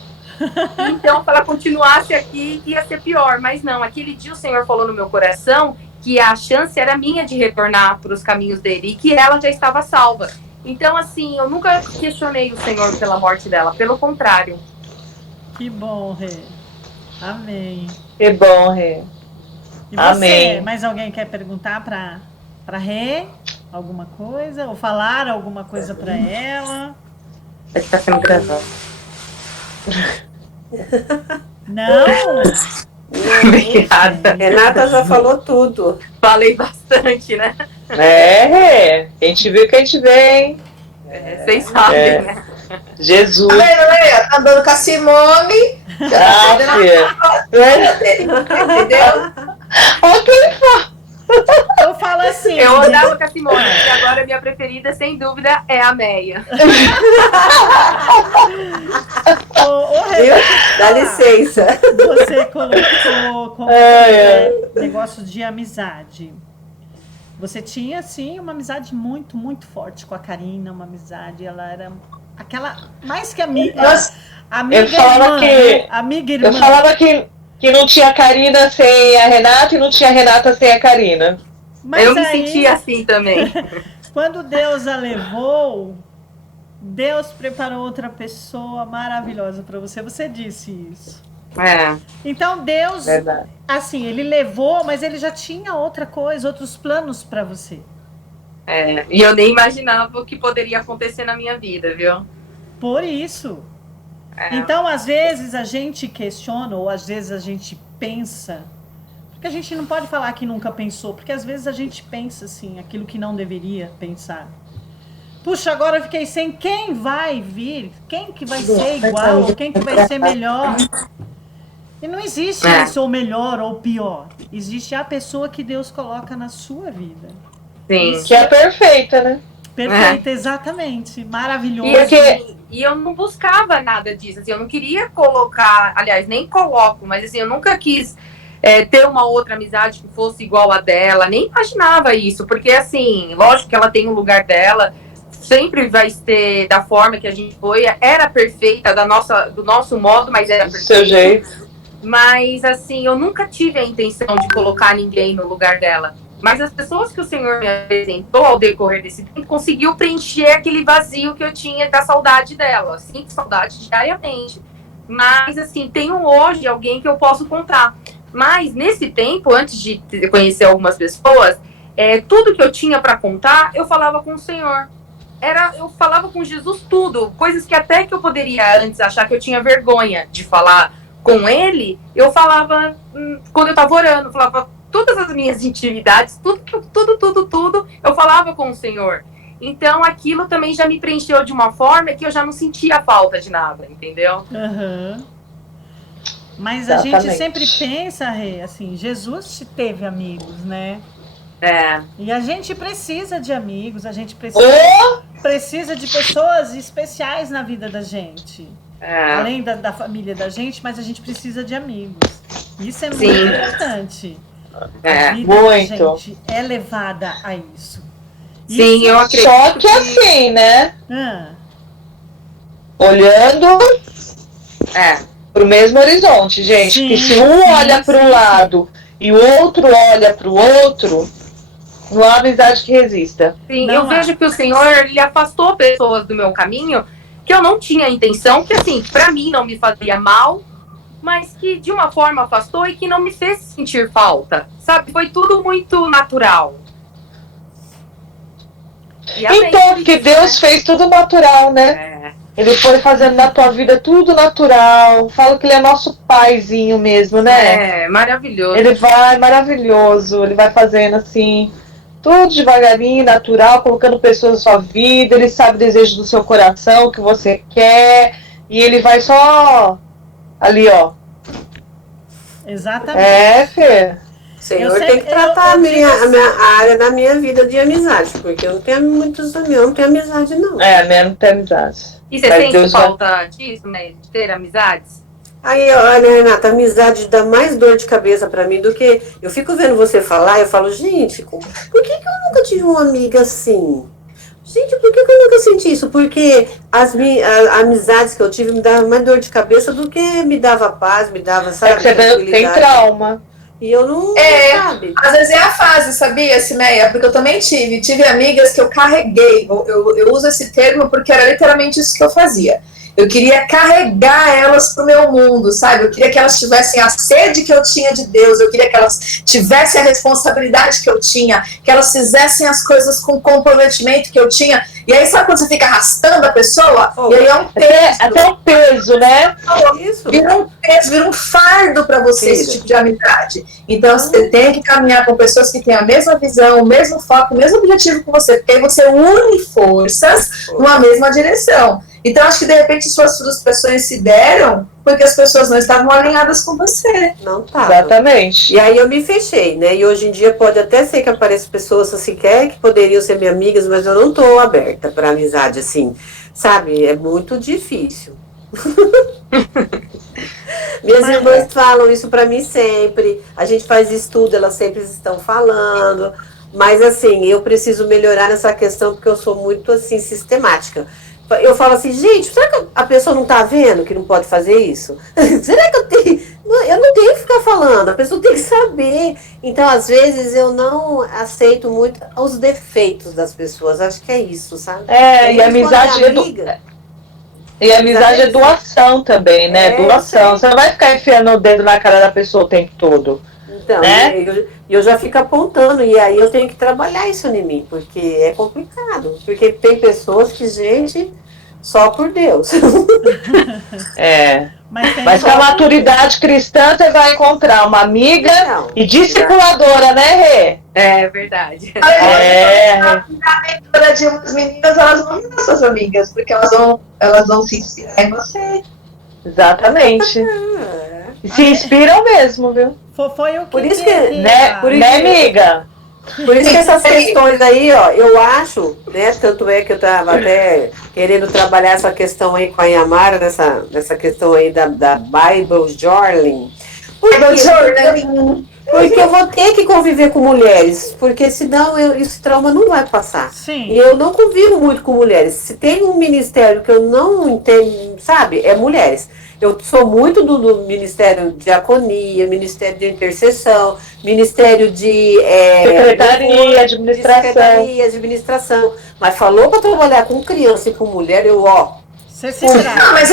Então, se ela continuasse aqui, ia ser pior. Mas não, aquele dia o Senhor falou no meu coração que a chance era minha de retornar para os caminhos dele e que ela já estava salva. Então, assim, eu nunca questionei o Senhor pela morte dela, pelo contrário. Que bom, Rê. Amém. Que bom, Rê. E você, Amém. mais alguém quer perguntar para Rê alguma coisa? Ou falar alguma coisa para ela? Está sendo gravado. Não? Obrigada. Renata já falou tudo. Falei bastante, né? Rê. A gente viu que a gente vê, hein? Vocês sabem, né? Jesus. Tá vendo, Leia? Tá andando com a Simone. Entendeu? Eu falo assim. Eu andava com a Simone, e agora a minha preferida, sem dúvida, é a Meia. Rê, Dá licença. você colocou como negócio de amizade. Você tinha, sim, uma amizade muito, muito forte com a Karina, uma amizade, ela era aquela, mais que amiga, amiga eu falava irmã, amiga irmã. Eu falava que não tinha Karina sem a Renata e não tinha Renata sem a Karina. Mas eu me aí, sentia assim também. Quando Deus a levou, Deus preparou outra pessoa maravilhosa para você. Você disse isso. Então Deus, Verdade. assim, ele levou, mas ele já tinha outra coisa, outros planos para você. E eu nem imaginava o que poderia acontecer na minha vida, viu? Por isso. Então, às vezes a gente questiona, ou às vezes a gente pensa, porque a gente não pode falar que nunca pensou, porque às vezes a gente pensa assim, aquilo que não deveria pensar. Puxa, agora eu fiquei sem, quem vai vir? Quem que vai ser igual? Ou quem que vai ser melhor? E não existe isso, ou melhor, ou pior. Existe a pessoa que Deus coloca na sua vida. Sim. Que é perfeita, né? Perfeita, exatamente. Maravilhoso. E eu não buscava nada disso. Assim, eu não queria colocar, aliás, nem coloco, mas assim, eu nunca quis ter uma outra amizade que fosse igual a dela. Nem imaginava isso, porque assim, lógico que ela tem um lugar dela, sempre vai ser da forma que a gente foi. Era perfeita do nosso modo, mas era perfeita. Do seu jeito. Mas assim, eu nunca tive a intenção de colocar ninguém no lugar dela. Mas as pessoas que o Senhor me apresentou ao decorrer desse tempo conseguiu preencher aquele vazio que eu tinha da saudade dela. Sinto saudade diariamente. Mas, assim, tenho hoje alguém que eu posso contar. Mas, nesse tempo, antes de conhecer algumas pessoas, tudo que eu tinha para contar, eu falava com o Senhor. Eu falava com Jesus tudo. Coisas que até que eu poderia antes achar que eu tinha vergonha de falar com ele, eu falava, quando eu estava orando, eu falava todas as minhas intimidades, tudo, eu falava com o Senhor. Então, aquilo também já me preencheu de uma forma que eu já não sentia falta de nada, entendeu? Uhum. Mas Exatamente. a gente sempre pensa, Rê, assim, Jesus teve amigos, né? É. E a gente precisa de amigos, a gente precisa de pessoas especiais na vida da gente. Além da família da gente, mas a gente precisa de amigos. Isso é muito importante. A vida da gente é levada a isso. Sim, eu acredito. Só que assim, né? Olhando pro mesmo horizonte, gente. Sim, que se um olha para um lado e o outro olha para o outro, não há amizade que resista. Sim, Não eu há. vejo que o Senhor, ele afastou pessoas do meu caminho que eu não tinha intenção, que assim, pra mim não me fazia mal, mas que de uma forma afastou e que não me fez sentir falta, sabe? Foi tudo muito natural. E Então, porque Deus fez tudo natural, né? É. Ele foi fazendo na tua vida tudo natural. Fala que ele é nosso paizinho mesmo, né? É, maravilhoso. Ele vai, maravilhoso, ele vai fazendo assim, tudo devagarinho, natural, colocando pessoas na sua vida, ele sabe o desejo do seu coração, o que você quer, e ele vai só ali, ó. Exatamente. É, Fê. O Senhor Eu sei- tem que tratar eu digo assim- a área da minha vida de amizade, porque eu não tenho muitos amigos, eu não tenho amizade, não. É, mesmo tem amizade. E você Mas sente Deus falta disso, né? De ter amizades? Aí, olha, Renata, a amizade dá mais dor de cabeça pra mim do que... Eu fico vendo você falar e eu falo, gente, por que eu nunca tive uma amiga assim? Gente, por que eu nunca senti isso? Porque as amizades que eu tive me davam mais dor de cabeça do que me dava paz, me dava, sabe, É que você tem tranquilidade. trauma. E eu não, sabe? Às vezes é a fase, sabia, Cimeia? Porque eu também tive amigas que eu carreguei. Eu uso esse termo porque era literalmente isso que eu fazia. Eu queria carregar elas pro meu mundo, sabe? Eu queria que elas tivessem a sede que eu tinha de Deus, eu queria que elas tivessem a responsabilidade que eu tinha, que elas fizessem as coisas com o comprometimento que eu tinha. E aí, sabe quando você fica arrastando a pessoa? E aí é um peso. Até um peso, né? Isso. Vira um peso, vira um fardo para você esse tipo de amizade. Então você tem que caminhar com pessoas que têm a mesma visão, o mesmo foco, o mesmo objetivo que você, porque aí você une forças numa mesma direção. Então acho que de repente suas frustrações se deram porque as pessoas não estavam alinhadas com você. Não tava. Exatamente. E aí eu me fechei, né? E hoje em dia pode até ser que apareçam pessoas assim que poderiam ser minhas amigas, mas eu não tô aberta para amizade assim, sabe? É muito difícil. Minhas irmãs falam isso para mim sempre. A gente faz estudo, elas sempre estão falando. Mas assim, eu preciso melhorar nessa questão porque eu sou muito assim sistemática. Eu falo assim, gente, será que a pessoa não tá vendo que não pode fazer isso? Será que eu tenho... Eu não tenho que ficar falando, a pessoa tem que saber. Então, às vezes, eu não aceito muito os defeitos das pessoas. Acho que é isso, sabe? E amizade é doação também, né? Doação. Você não vai ficar enfiando o dedo na cara da pessoa o tempo todo. Então, né? eu já fico apontando, e aí eu tenho que trabalhar isso em mim, porque é complicado. Porque tem pessoas que, gente, só por Deus. Mas com a maturidade cristã, você vai encontrar uma amiga e discipuladora, né, Rê? É verdade. A mentora de umas meninas, elas vão ser suas amigas, porque elas vão se inspirar em você. Exatamente. E se inspiram mesmo, viu? Foi o que Por isso que, amiga? Por isso que essas questões aí, ó, eu acho, né, tanto é que eu tava até querendo trabalhar essa questão aí com a Yamara, nessa questão aí da Bible Journaling. Porque eu vou ter que conviver com mulheres, porque senão esse trauma não vai passar. Sim. E eu não convivo muito com mulheres. Se tem um ministério que eu não entendo, sabe, é mulheres. Eu sou muito do Ministério de Diaconia, Ministério de Intercessão, Ministério de... Secretaria, Administração. Mas falou para trabalhar com criança e com mulher, Você se trata. Não, mas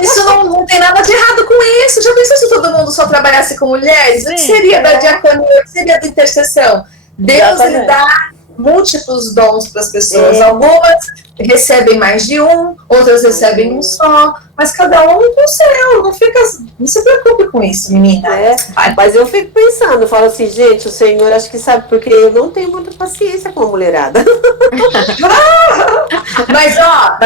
isso não tem nada de errado com isso. Já pensou se todo mundo só trabalhasse com mulheres? O que seria da diaconia? O que seria da intercessão? Deus, ele dá múltiplos dons para as pessoas. Algumas recebem mais de um, outras recebem um só, mas cada um com o seu. Não se preocupe com isso, menina. Mas eu fico pensando, eu falo assim, gente, o Senhor acho que sabe, porque eu não tenho muita paciência com a mulherada. Mas, ó,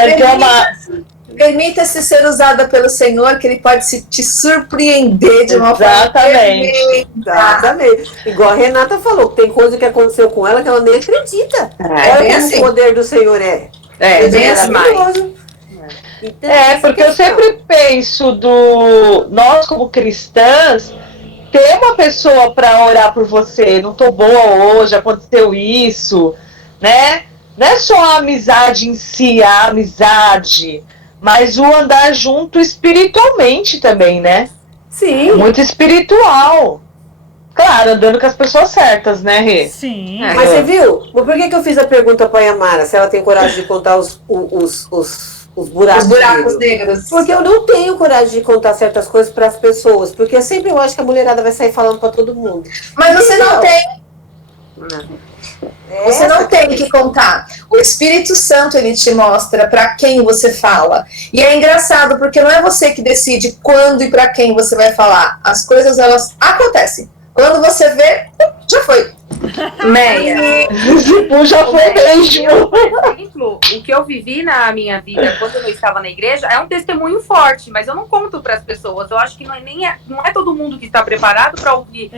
permita-se ser usada pelo Senhor, que Ele pode te surpreender de uma forma perfeita. Exatamente. Igual a Renata falou, tem coisa que aconteceu com ela que ela nem acredita. Olha como assim. o poder do Senhor é. Bem assim. Então, Porque eu sempre penso nós como cristãs, ter uma pessoa para orar por você, não tô boa hoje, aconteceu isso, né? Não é só a amizade em si, a amizade, mas o andar junto espiritualmente também, né? Sim. Muito espiritual. Claro, andando com as pessoas certas, né, Rê? Sim. Mas você viu? Por que eu fiz a pergunta para a Yamara, se ela tem coragem de contar os buracos negros. Porque eu não tenho coragem de contar certas coisas para as pessoas, porque sempre eu acho que a mulherada vai sair falando para todo mundo. Mas você não tem. Você não tem que contar. O Espírito Santo, ele te mostra para quem você fala. E é engraçado, porque não é você que decide quando e para quem você vai falar. As coisas, elas acontecem. Quando você vê, já foi. Meia. Já foi mesmo. Por exemplo, o que eu vivi na minha vida quando eu estava na igreja é um testemunho forte, mas eu não conto para as pessoas. Eu acho que não é todo mundo que está preparado para ouvir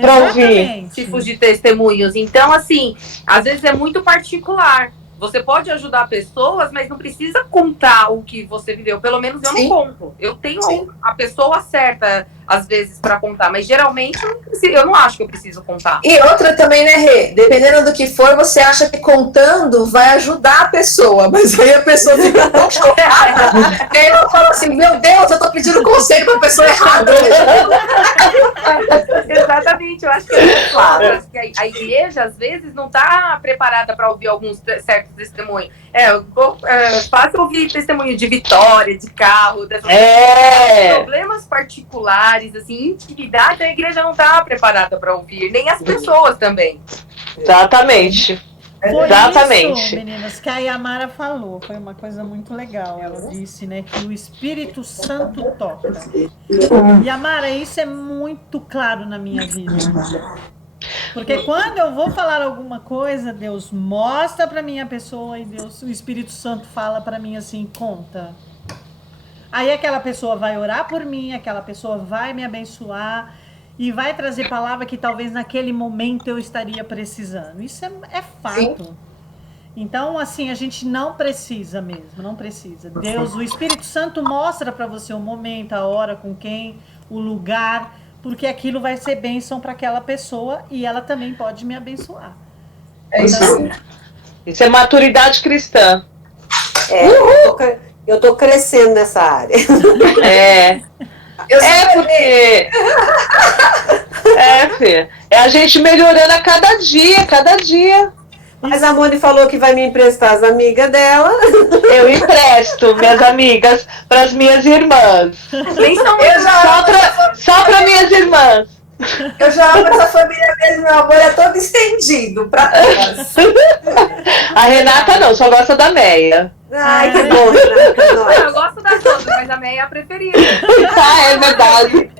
tipos de testemunhos. Então, assim, às vezes é muito particular. Você pode ajudar pessoas, mas não precisa contar o que você viveu. Pelo menos eu não conto. Eu tenho a pessoa certa, às vezes, para contar. Mas geralmente eu não acho que eu preciso contar. E outra também, né, Rê? Dependendo do que for, você acha que contando vai ajudar a pessoa. Mas aí a pessoa fica tão chocada. E aí ela fala assim, meu Deus, eu tô pedindo conselho pra pessoa errada. Exatamente, eu acho que é claro. Eu acho que a igreja, às vezes, não está preparada para ouvir alguns certos testemunhos. Fácil ouvir testemunho de vitória, de carro, problemas particulares, assim, intimidade, a igreja não está preparada para ouvir, nem as pessoas também. Exatamente. Exatamente. Isso, meninas, que a Yamara falou, foi uma coisa muito legal. Ela disse, né, que o Espírito Santo toca. Yamara, isso é muito claro na minha vida. Porque quando eu vou falar alguma coisa, Deus mostra para mim a pessoa e o Espírito Santo fala para mim assim, conta. Aí aquela pessoa vai orar por mim, aquela pessoa vai me abençoar e vai trazer palavra que talvez naquele momento eu estaria precisando. Isso é fato. Sim. Então, assim, a gente não precisa mesmo, não precisa. Deus, o Espírito Santo mostra para você o momento, a hora, com quem, o lugar, porque aquilo vai ser bênção para aquela pessoa e ela também pode me abençoar. Então, isso é maturidade cristã. Eu tô crescendo nessa área. Fê. É a gente melhorando a cada dia. Mas a Moni falou que vai me emprestar as amigas dela. Eu empresto minhas amigas para as minhas irmãs. Só para minhas irmãs. Eu já amo essa família mesmo, meu amor é todo estendido para todas. A Renata não, só gosta da Meia. Ai, que bom, Renata. Eu gosto das outras, mas a Meia é a preferida. É verdade.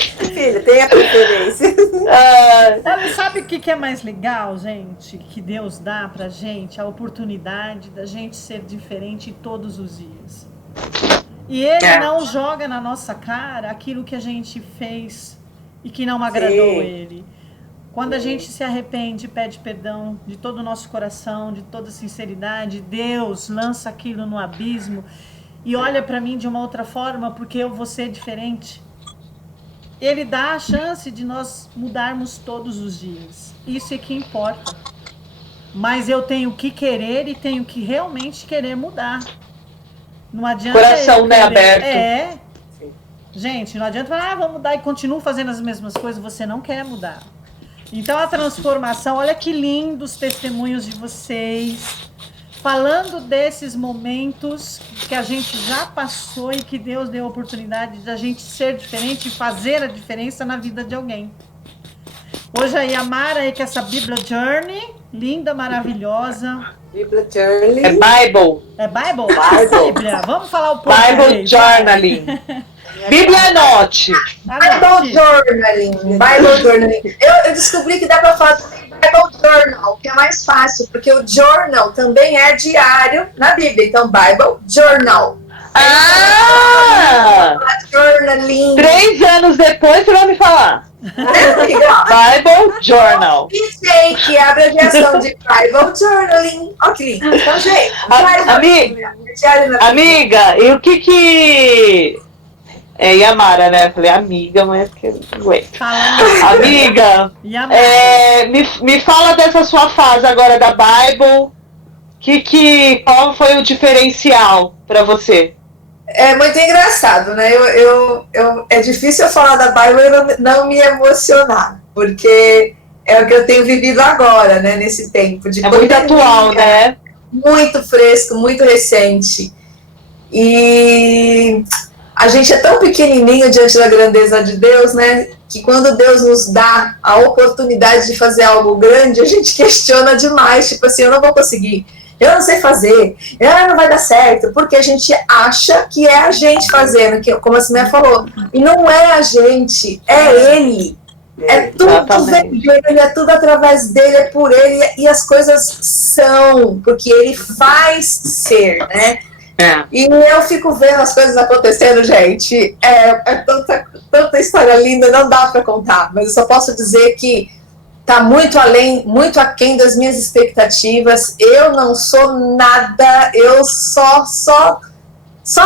Filha, tem a preferência. Olha, sabe o que é mais legal, gente? Que Deus dá pra gente? A oportunidade da gente ser diferente todos os dias. E Ele não joga na nossa cara aquilo que a gente fez e que não agradou Ele. Quando a gente se arrepende, pede perdão de todo o nosso coração, de toda sinceridade, Deus lança aquilo no abismo e olha pra mim de uma outra forma, porque eu vou ser diferente. Ele dá a chance de nós mudarmos todos os dias. Isso é que importa. Mas eu tenho que querer e tenho que realmente querer mudar. Não adianta... Coração, né, aberto. Gente, não adianta falar, vamos mudar e continuo fazendo as mesmas coisas. Você não quer mudar. Então, a transformação, olha que lindos testemunhos de vocês. Falando desses momentos que a gente já passou e que Deus deu a oportunidade de a gente ser diferente e fazer a diferença na vida de alguém. Hoje a Yamara aí com essa Bíblia Journey, linda, maravilhosa. Bíblia Journey. É Bible. É Bible? Bible. Bíblia. Vamos falar o Bible português. Journaling. Bíblia Note. Bible Journaling. Bible Journaling. Eu descobri que dá para falar Bible Journal, que é mais fácil, porque o journal também é diário na Bíblia. Então, Bible Journal. Ah! Journaling. 3 anos depois você vai me falar. Bible Journal. PJ, que é a abreviação de Bible Journaling. Ok. Então, gente, amiga, e o que é Yamara, né? Eu falei amiga, mas que eu não aguento. Amiga, me fala dessa sua fase agora da Bible. Qual foi o diferencial para você? É muito engraçado, né? É difícil eu falar da Bible e não me emocionar, porque é o que eu tenho vivido agora, né? Nesse tempo de muito atual, né? Muito fresco, muito recente. E a gente é tão pequenininho diante da grandeza de Deus, né? Que quando Deus nos dá a oportunidade de fazer algo grande, a gente questiona demais. Tipo assim, eu não vou conseguir. Eu não sei fazer, não vai dar certo, porque a gente acha que é a gente fazendo, como a Simé falou, e não é a gente, é ele, é tudo vem dele, é tudo através dele, é por ele, e as coisas são, porque ele faz ser, né? E eu fico vendo as coisas acontecendo, gente, é tanta história linda, não dá para contar, mas eu só posso dizer que tá muito além, muito aquém das minhas expectativas. Eu não sou nada, eu só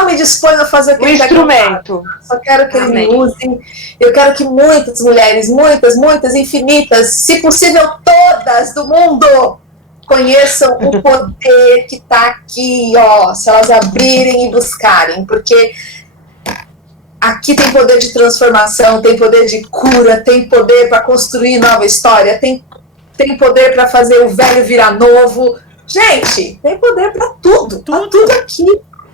me disponho a fazer o que ele quer. Instrumento. Só quero que ele me use. Eu quero que muitas mulheres, muitas, infinitas, se possível todas do mundo, conheçam o poder que tá aqui, ó, se elas abrirem e buscarem, porque aqui tem poder de transformação, tem poder de cura, tem poder para construir nova história, tem poder para fazer o velho virar novo. Gente, tem poder para tudo. Tá tudo aqui.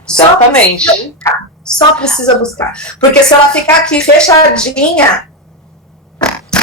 Exatamente. Só precisa buscar. Porque se ela ficar aqui fechadinha,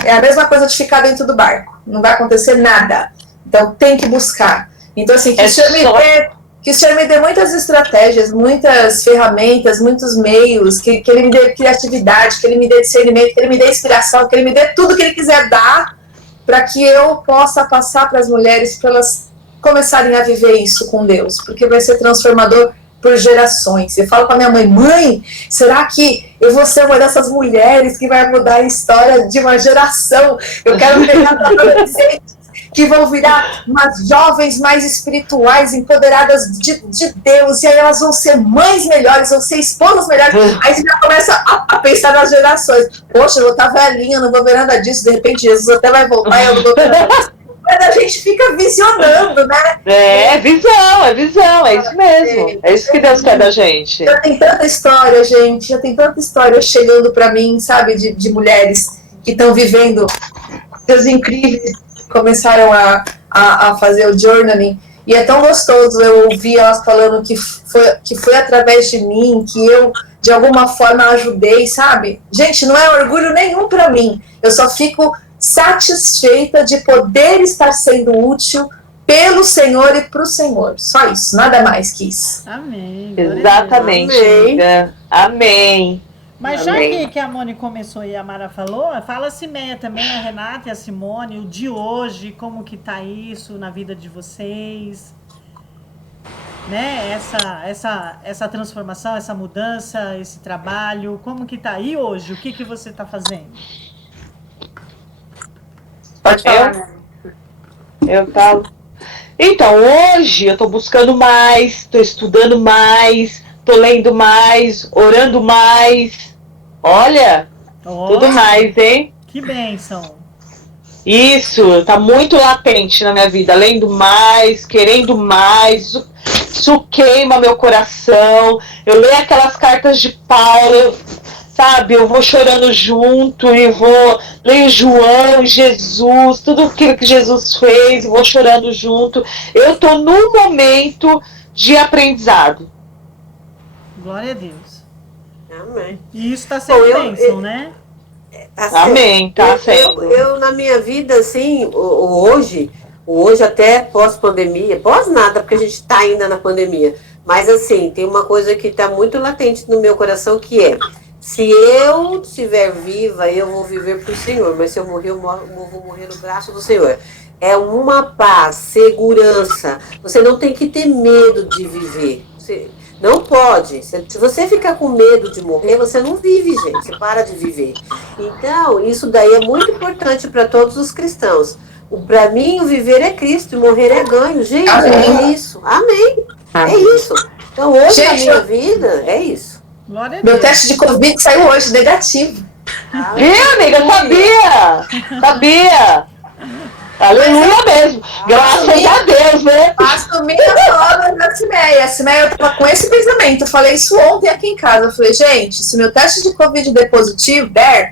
é a mesma coisa de ficar dentro do barco. Não vai acontecer nada. Então tem que buscar. Então, assim, que o Senhor me dê muitas estratégias, muitas ferramentas, muitos meios, que Ele me dê criatividade, que Ele me dê discernimento, que Ele me dê inspiração, que Ele me dê tudo que Ele quiser dar, para que eu possa passar para as mulheres, para elas começarem a viver isso com Deus, porque vai ser transformador por gerações. Eu falo para minha mãe, será que eu vou ser uma dessas mulheres que vai mudar a história de uma geração? Eu quero pegar adolescentes que vão virar umas jovens mais espirituais, empoderadas de Deus, e aí elas vão ser mães melhores, vão ser esposas melhores. Aí você já começa a pensar nas gerações. Poxa, eu vou estar velhinha, não vou ver nada disso, de repente Jesus até vai voltar e eu não vou ver nada disso. Mas a gente fica visionando, né? É visão, é isso mesmo. É isso que Deus quer da gente. Já tem tanta história, gente, já tem tanta história chegando para mim, sabe, de mulheres que estão vivendo coisas incríveis, começaram a fazer o journaling, e é tão gostoso eu ouvir elas falando que foi através de mim, que eu, de alguma forma, ajudei, sabe? Gente, não é orgulho nenhum para mim, eu só fico satisfeita de poder estar sendo útil pelo Senhor e para o Senhor, só isso, nada mais que isso. Amém. Exatamente, amiga. Amém. Mas já que a Moni começou e a Mara falou, fala a Simeia também, a Renata e a Simone, o de hoje, como que tá isso na vida de vocês, né? Essa transformação, essa mudança, esse trabalho, como que tá aí hoje? O que você tá fazendo? Pode falar. Eu falo. Então, hoje eu tô buscando mais, tô estudando mais, tô lendo mais, orando mais. Olha, tudo mais, hein? Que bênção. Isso, tá muito latente na minha vida. Lendo mais, querendo mais. Isso queima meu coração. Eu leio aquelas cartas de Paulo, sabe? Eu vou chorando junto e leio João, Jesus, tudo aquilo que Jesus fez, e vou chorando junto. Eu tô num momento de aprendizado. Glória a Deus. Amém. E isso está sendo bênção, né? Tá certo. Amém, tá certo. Eu, na minha vida, assim, hoje até pós-pandemia, pós nada, porque a gente está ainda na pandemia, mas assim, tem uma coisa que está muito latente no meu coração, que é, se eu estiver viva, eu vou viver para o Senhor, mas se eu morrer, eu vou morrer no braço do Senhor. É uma paz, segurança. Você não tem que ter medo de viver. Você não pode. Se você ficar com medo de morrer, você não vive, gente. Você para de viver. Então, isso daí é muito importante para todos os cristãos. Para mim, o viver é Cristo e morrer é ganho. Gente, é isso. Amém. É isso. Então, hoje, na minha vida, é isso. Glória a Meu Deus. teste de Covid saiu hoje, negativo. Viu, amiga? Sabia! Aleluia mesmo! Graças a Deus, né? Assumi as palavras da Cimeia. A Cimeia estava com esse pensamento. Eu falei isso ontem aqui em casa. Eu falei, gente, se meu teste de Covid der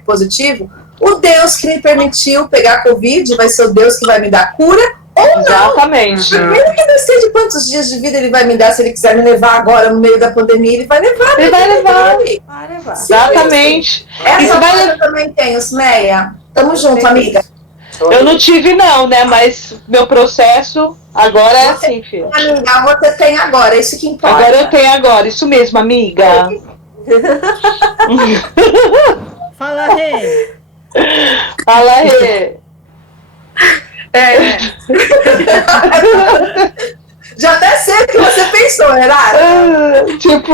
positivo, o Deus que me permitiu pegar Covid vai ser o Deus que vai me dar cura ou não. Exatamente. Porque ele que decide quantos dias de vida ele vai me dar. Se ele quiser me levar agora no meio da pandemia, ele vai levar. Ele vai levar. Vai levar. Exatamente. Essa Isso vai coisa eu também tenho, Cimeia. Tamo junto, amiga. Eu não tive não, né? Mas meu processo agora é assim, filho. Amiga, você tem agora, isso que importa. Agora eu tenho agora, isso mesmo, amiga. Fala, Rei. Fala aí. Já até sei o que você pensou, Renata. Tipo,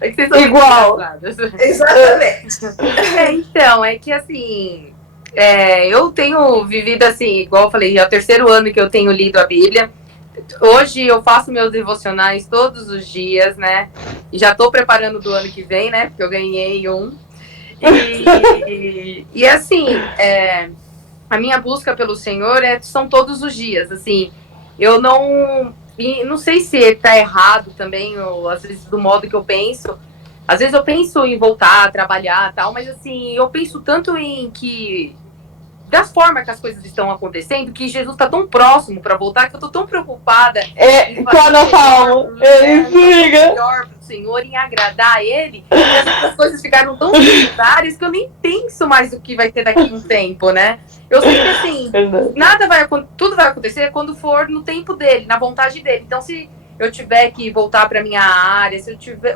É que vocês são igual. muito engraçadas. Exatamente. Então, é que assim, eu tenho vivido assim, igual eu falei, é o terceiro ano que eu tenho lido a Bíblia. Hoje eu faço meus devocionais todos os dias, né? E já tô preparando do ano que vem, né? Porque eu ganhei um. E assim, a minha busca pelo Senhor são todos os dias, assim. Eu não sei se tá errado também, ou às vezes do modo que eu penso. Às vezes eu penso em voltar a trabalhar e tal, mas assim, eu penso tanto em que das formas que as coisas estão acontecendo, que Jesus está tão próximo para voltar, que eu tô tão preocupada em quando eu falo, ele fica. melhor pro Senhor, em agradar a Ele, e as coisas ficaram tão secundárias que eu nem penso mais o que vai ter daqui a um tempo, né? Eu sei que assim, tudo vai acontecer quando for no tempo dele, na vontade dele. Então, se eu tiver que voltar para minha área,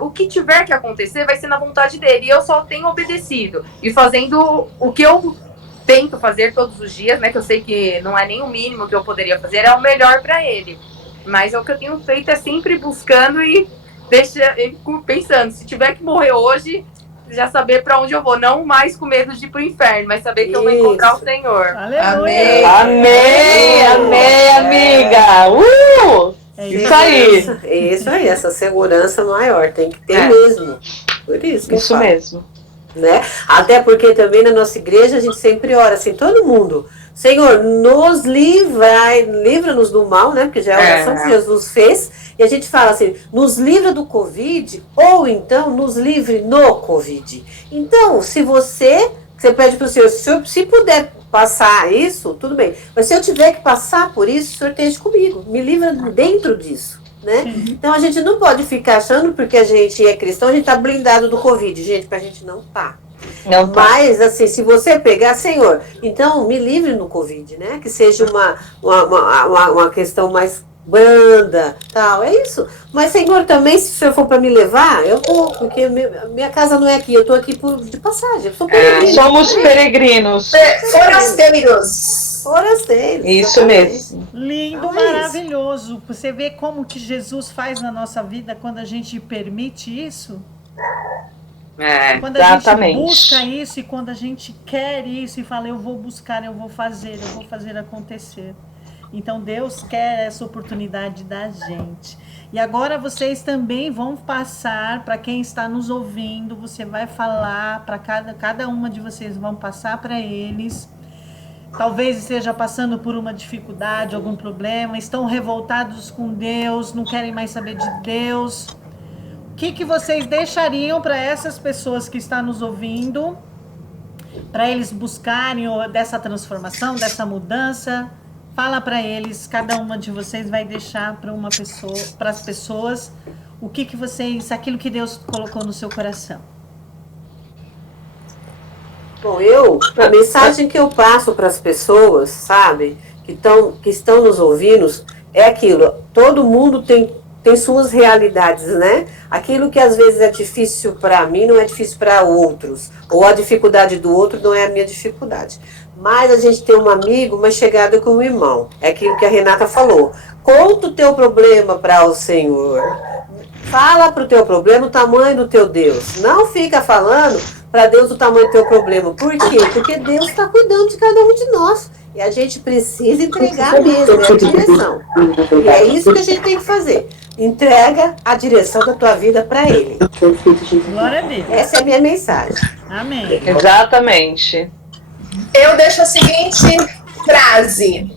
o que tiver que acontecer vai ser na vontade dele. E eu só tenho obedecido e fazendo o que eu tento fazer todos os dias, né? Que eu sei que não é nem o mínimo que eu poderia fazer, é o melhor para ele. Mas o que eu tenho feito é sempre buscando e pensando, se tiver que morrer hoje, já saber para onde eu vou, não mais com medo de ir pro inferno, mas saber que eu vou encontrar o Senhor. Aleluia. Amém, amiga. Isso aí. Isso aí, essa segurança maior, tem que ter mesmo. Por isso que eu falo. Mesmo. Né? Até porque também na nossa igreja a gente sempre ora assim, todo mundo, Senhor, nos livra-nos do mal, né? Porque já é a oração que Jesus fez, e a gente fala assim, nos livra do Covid, ou então nos livre no Covid. Então, se você pede para o Senhor, se puder passar isso, tudo bem, mas se eu tiver que passar por isso, o Senhor esteja comigo, me livra dentro disso. Né? Então a gente não pode ficar achando porque a gente é cristão, a gente tá blindado do Covid, gente, pra gente não tá. Mas assim, se você pegar, Senhor, então me livre no Covid, né? Que seja uma questão mais branda, tal, é isso. Mas Senhor, também se o Senhor for para me levar, eu vou, porque minha casa não é aqui, eu tô aqui de passagem, eu sou peregrino. Somos peregrinos. Forasteiros. Isso mesmo. Lindo, maravilhoso. Você vê como que Jesus faz na nossa vida quando a gente permite isso? Quando a gente busca isso e quando a gente quer isso e fala, eu vou buscar, eu vou fazer acontecer. Então Deus quer essa oportunidade da gente. E agora vocês também vão passar, para quem está nos ouvindo, você vai falar, para cada uma de vocês vão passar para eles. Talvez esteja passando por uma dificuldade, algum problema, estão revoltados com Deus, não querem mais saber de Deus. O que vocês deixariam para essas pessoas que estão nos ouvindo, para eles buscarem dessa transformação, dessa mudança? Fala para eles, cada uma de vocês vai deixar para as pessoas, aquilo que Deus colocou no seu coração. Bom, a mensagem que eu passo para as pessoas, sabe, que estão nos ouvindo, é aquilo, todo mundo tem suas realidades, né? Aquilo que às vezes é difícil para mim não é difícil para outros, ou a dificuldade do outro não é a minha dificuldade. Mas a gente tem um amigo, uma chegada com o irmão, é aquilo que a Renata falou. Conta o teu problema para o Senhor, fala para o teu problema o tamanho do teu Deus, não fica falando para Deus o tamanho do teu problema. Por quê? Porque Deus está cuidando de cada um de nós. E a gente precisa entregar mesmo, a direção. E é isso que a gente tem que fazer. Entrega a direção da tua vida para Ele. Glória a Deus. Essa é a minha mensagem. Amém. Exatamente. Eu deixo a seguinte frase: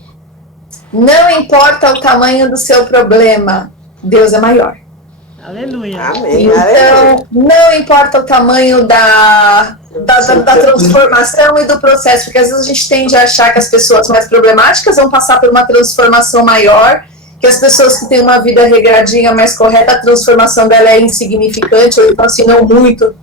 não importa o tamanho do seu problema, Deus é maior. Aleluia. Amém. Então, não importa o tamanho da transformação e do processo, porque às vezes a gente tende a achar que as pessoas mais problemáticas vão passar por uma transformação maior, que as pessoas que têm uma vida regradinha, mais correta, a transformação dela é insignificante, ou então assim, não muito.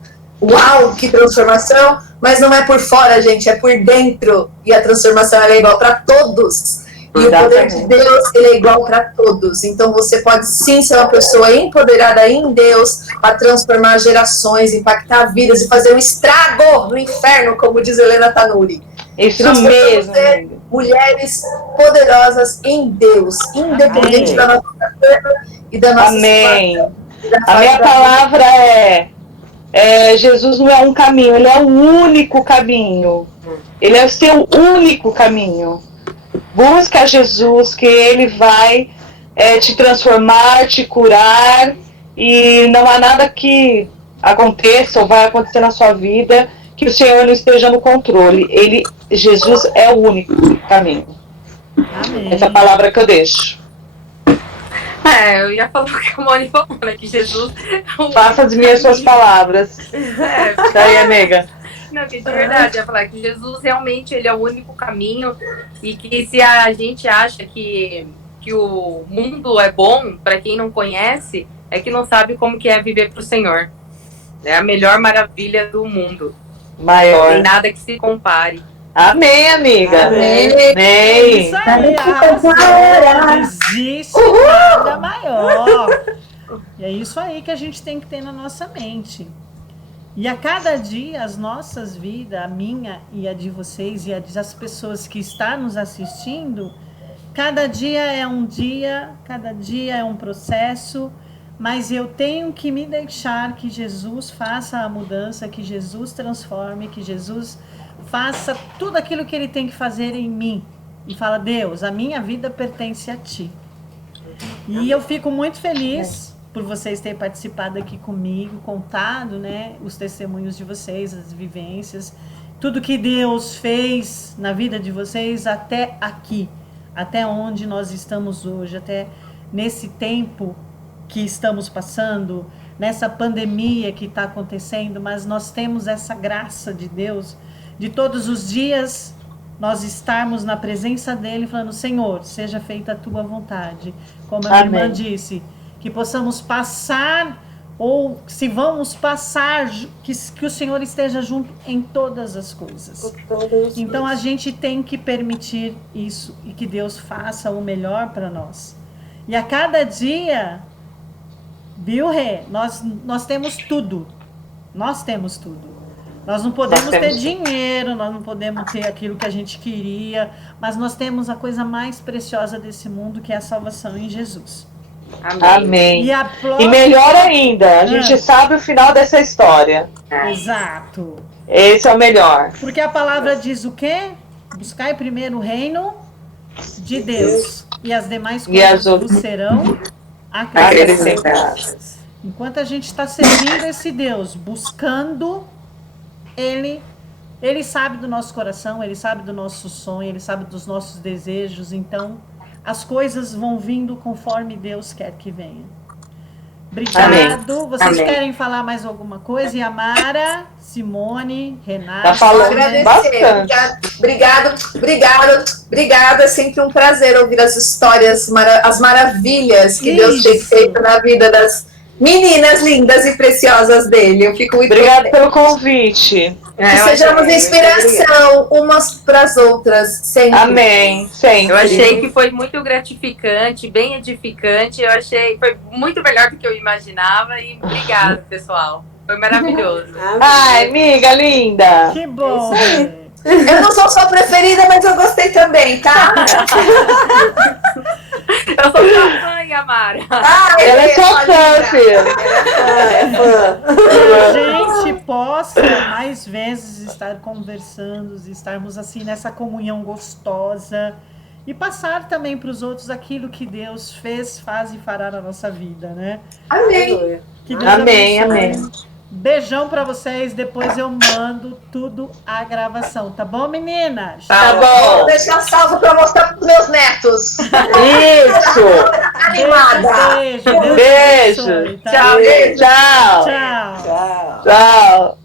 Uau, que transformação! Mas não é por fora, gente, é por dentro. E a transformação ela é igual para todos. E o poder de Deus, ele é igual para todos. Então você pode sim ser uma pessoa empoderada em Deus para transformar gerações, impactar vidas e fazer um estrago no inferno, como diz Helena Tanuri. Isso nós mesmo. Ser mulheres poderosas em Deus, independente da nossa carreira e da nossa situação. A minha palavra Jesus não é um caminho, ele é o único caminho. Ele é o seu único caminho. Busca Jesus, que Ele vai te transformar, te curar, e não há nada que aconteça ou vai acontecer na sua vida que o Senhor não esteja no controle. Jesus é o único caminho. Amém. Essa é a palavra que eu deixo. Eu ia falar o que a Moni falou, né? Que Jesus... Faça as minhas suas palavras. Daí, amiga. Não, que de verdade, eu ia falar que Jesus realmente ele é o único caminho, e que se a gente acha que o mundo é bom, para quem não conhece, é que não sabe como que é viver pro Senhor. É a melhor maravilha do mundo. Maior. Não tem nada que se compare. Amém, amiga. Amém. Amém. Isso aí, não existe nada maior. E é isso aí que a gente tem que ter na nossa mente. E a cada dia, as nossas vidas, a minha e a de vocês e a das pessoas que estão nos assistindo, cada dia é um dia, cada dia é um processo, mas eu tenho que me deixar que Jesus faça a mudança, que Jesus transforme, que Jesus faça tudo aquilo que Ele tem que fazer em mim. E fala, Deus, a minha vida pertence a Ti. E eu fico muito feliz por vocês terem participado aqui comigo, contado, né, os testemunhos de vocês, as vivências, tudo que Deus fez na vida de vocês até aqui, até onde nós estamos hoje, até nesse tempo que estamos passando, nessa pandemia que está acontecendo, mas nós temos essa graça de Deus, de todos os dias nós estarmos na presença dEle, falando, Senhor, seja feita a Tua vontade, como a minha irmã disse, que possamos passar, ou se vamos passar, que o Senhor esteja junto em todas as coisas. Então a gente tem que permitir isso e que Deus faça o melhor para nós. E a cada dia, viu, Rê? Nós temos tudo. Nós temos tudo. Nós não podemos ter dinheiro, nós não podemos ter aquilo que a gente queria, mas nós temos a coisa mais preciosa desse mundo, que é a salvação em Jesus. Amém. E melhor ainda, a gente sabe o final dessa história. Exato. Esse é o melhor. Porque a palavra diz o quê? Buscai primeiro o reino de Deus, e as demais coisas vos serão acrescentadas. Enquanto a gente está servindo esse Deus, buscando Ele sabe do nosso coração, Ele sabe do nosso sonho, Ele sabe dos nossos desejos, então as coisas vão vindo conforme Deus quer que venha. Obrigado. Amém. Vocês querem falar mais alguma coisa? Yamara, Simone, Renata. Tá falando bastante. Obrigada. É sempre um prazer ouvir as histórias, as maravilhas que Deus tem feito na vida das meninas lindas e preciosas dele. Eu fico muito Obrigada pelo convite. Que sejamos inspiração umas para as outras, sempre. Amém, sempre. Eu achei que foi muito gratificante, bem edificante. Eu achei foi muito melhor do que eu imaginava. E obrigada, pessoal. Foi maravilhoso. Ai, amiga linda. Que bom. Eu não sou sua preferida, mas eu gostei também, tá? Eu sou sua fã, Yamara. Ai, Ela é sua fã, filho. Que a gente possa mais vezes estar conversando, estarmos assim nessa comunhão gostosa e passar também para os outros aquilo que Deus fez, faz e fará na nossa vida, né? Amém. Que Deus Amém, abençoe. amém. Beijão pra vocês, depois eu mando tudo a gravação, tá bom, meninas? Tá Vou bom. deixar salvo para mostrar pros meus netos. Isso. Animada. Beijo, Deus Beijo. abençoe, tá? Tchau. Tchau. Tchau. Tchau.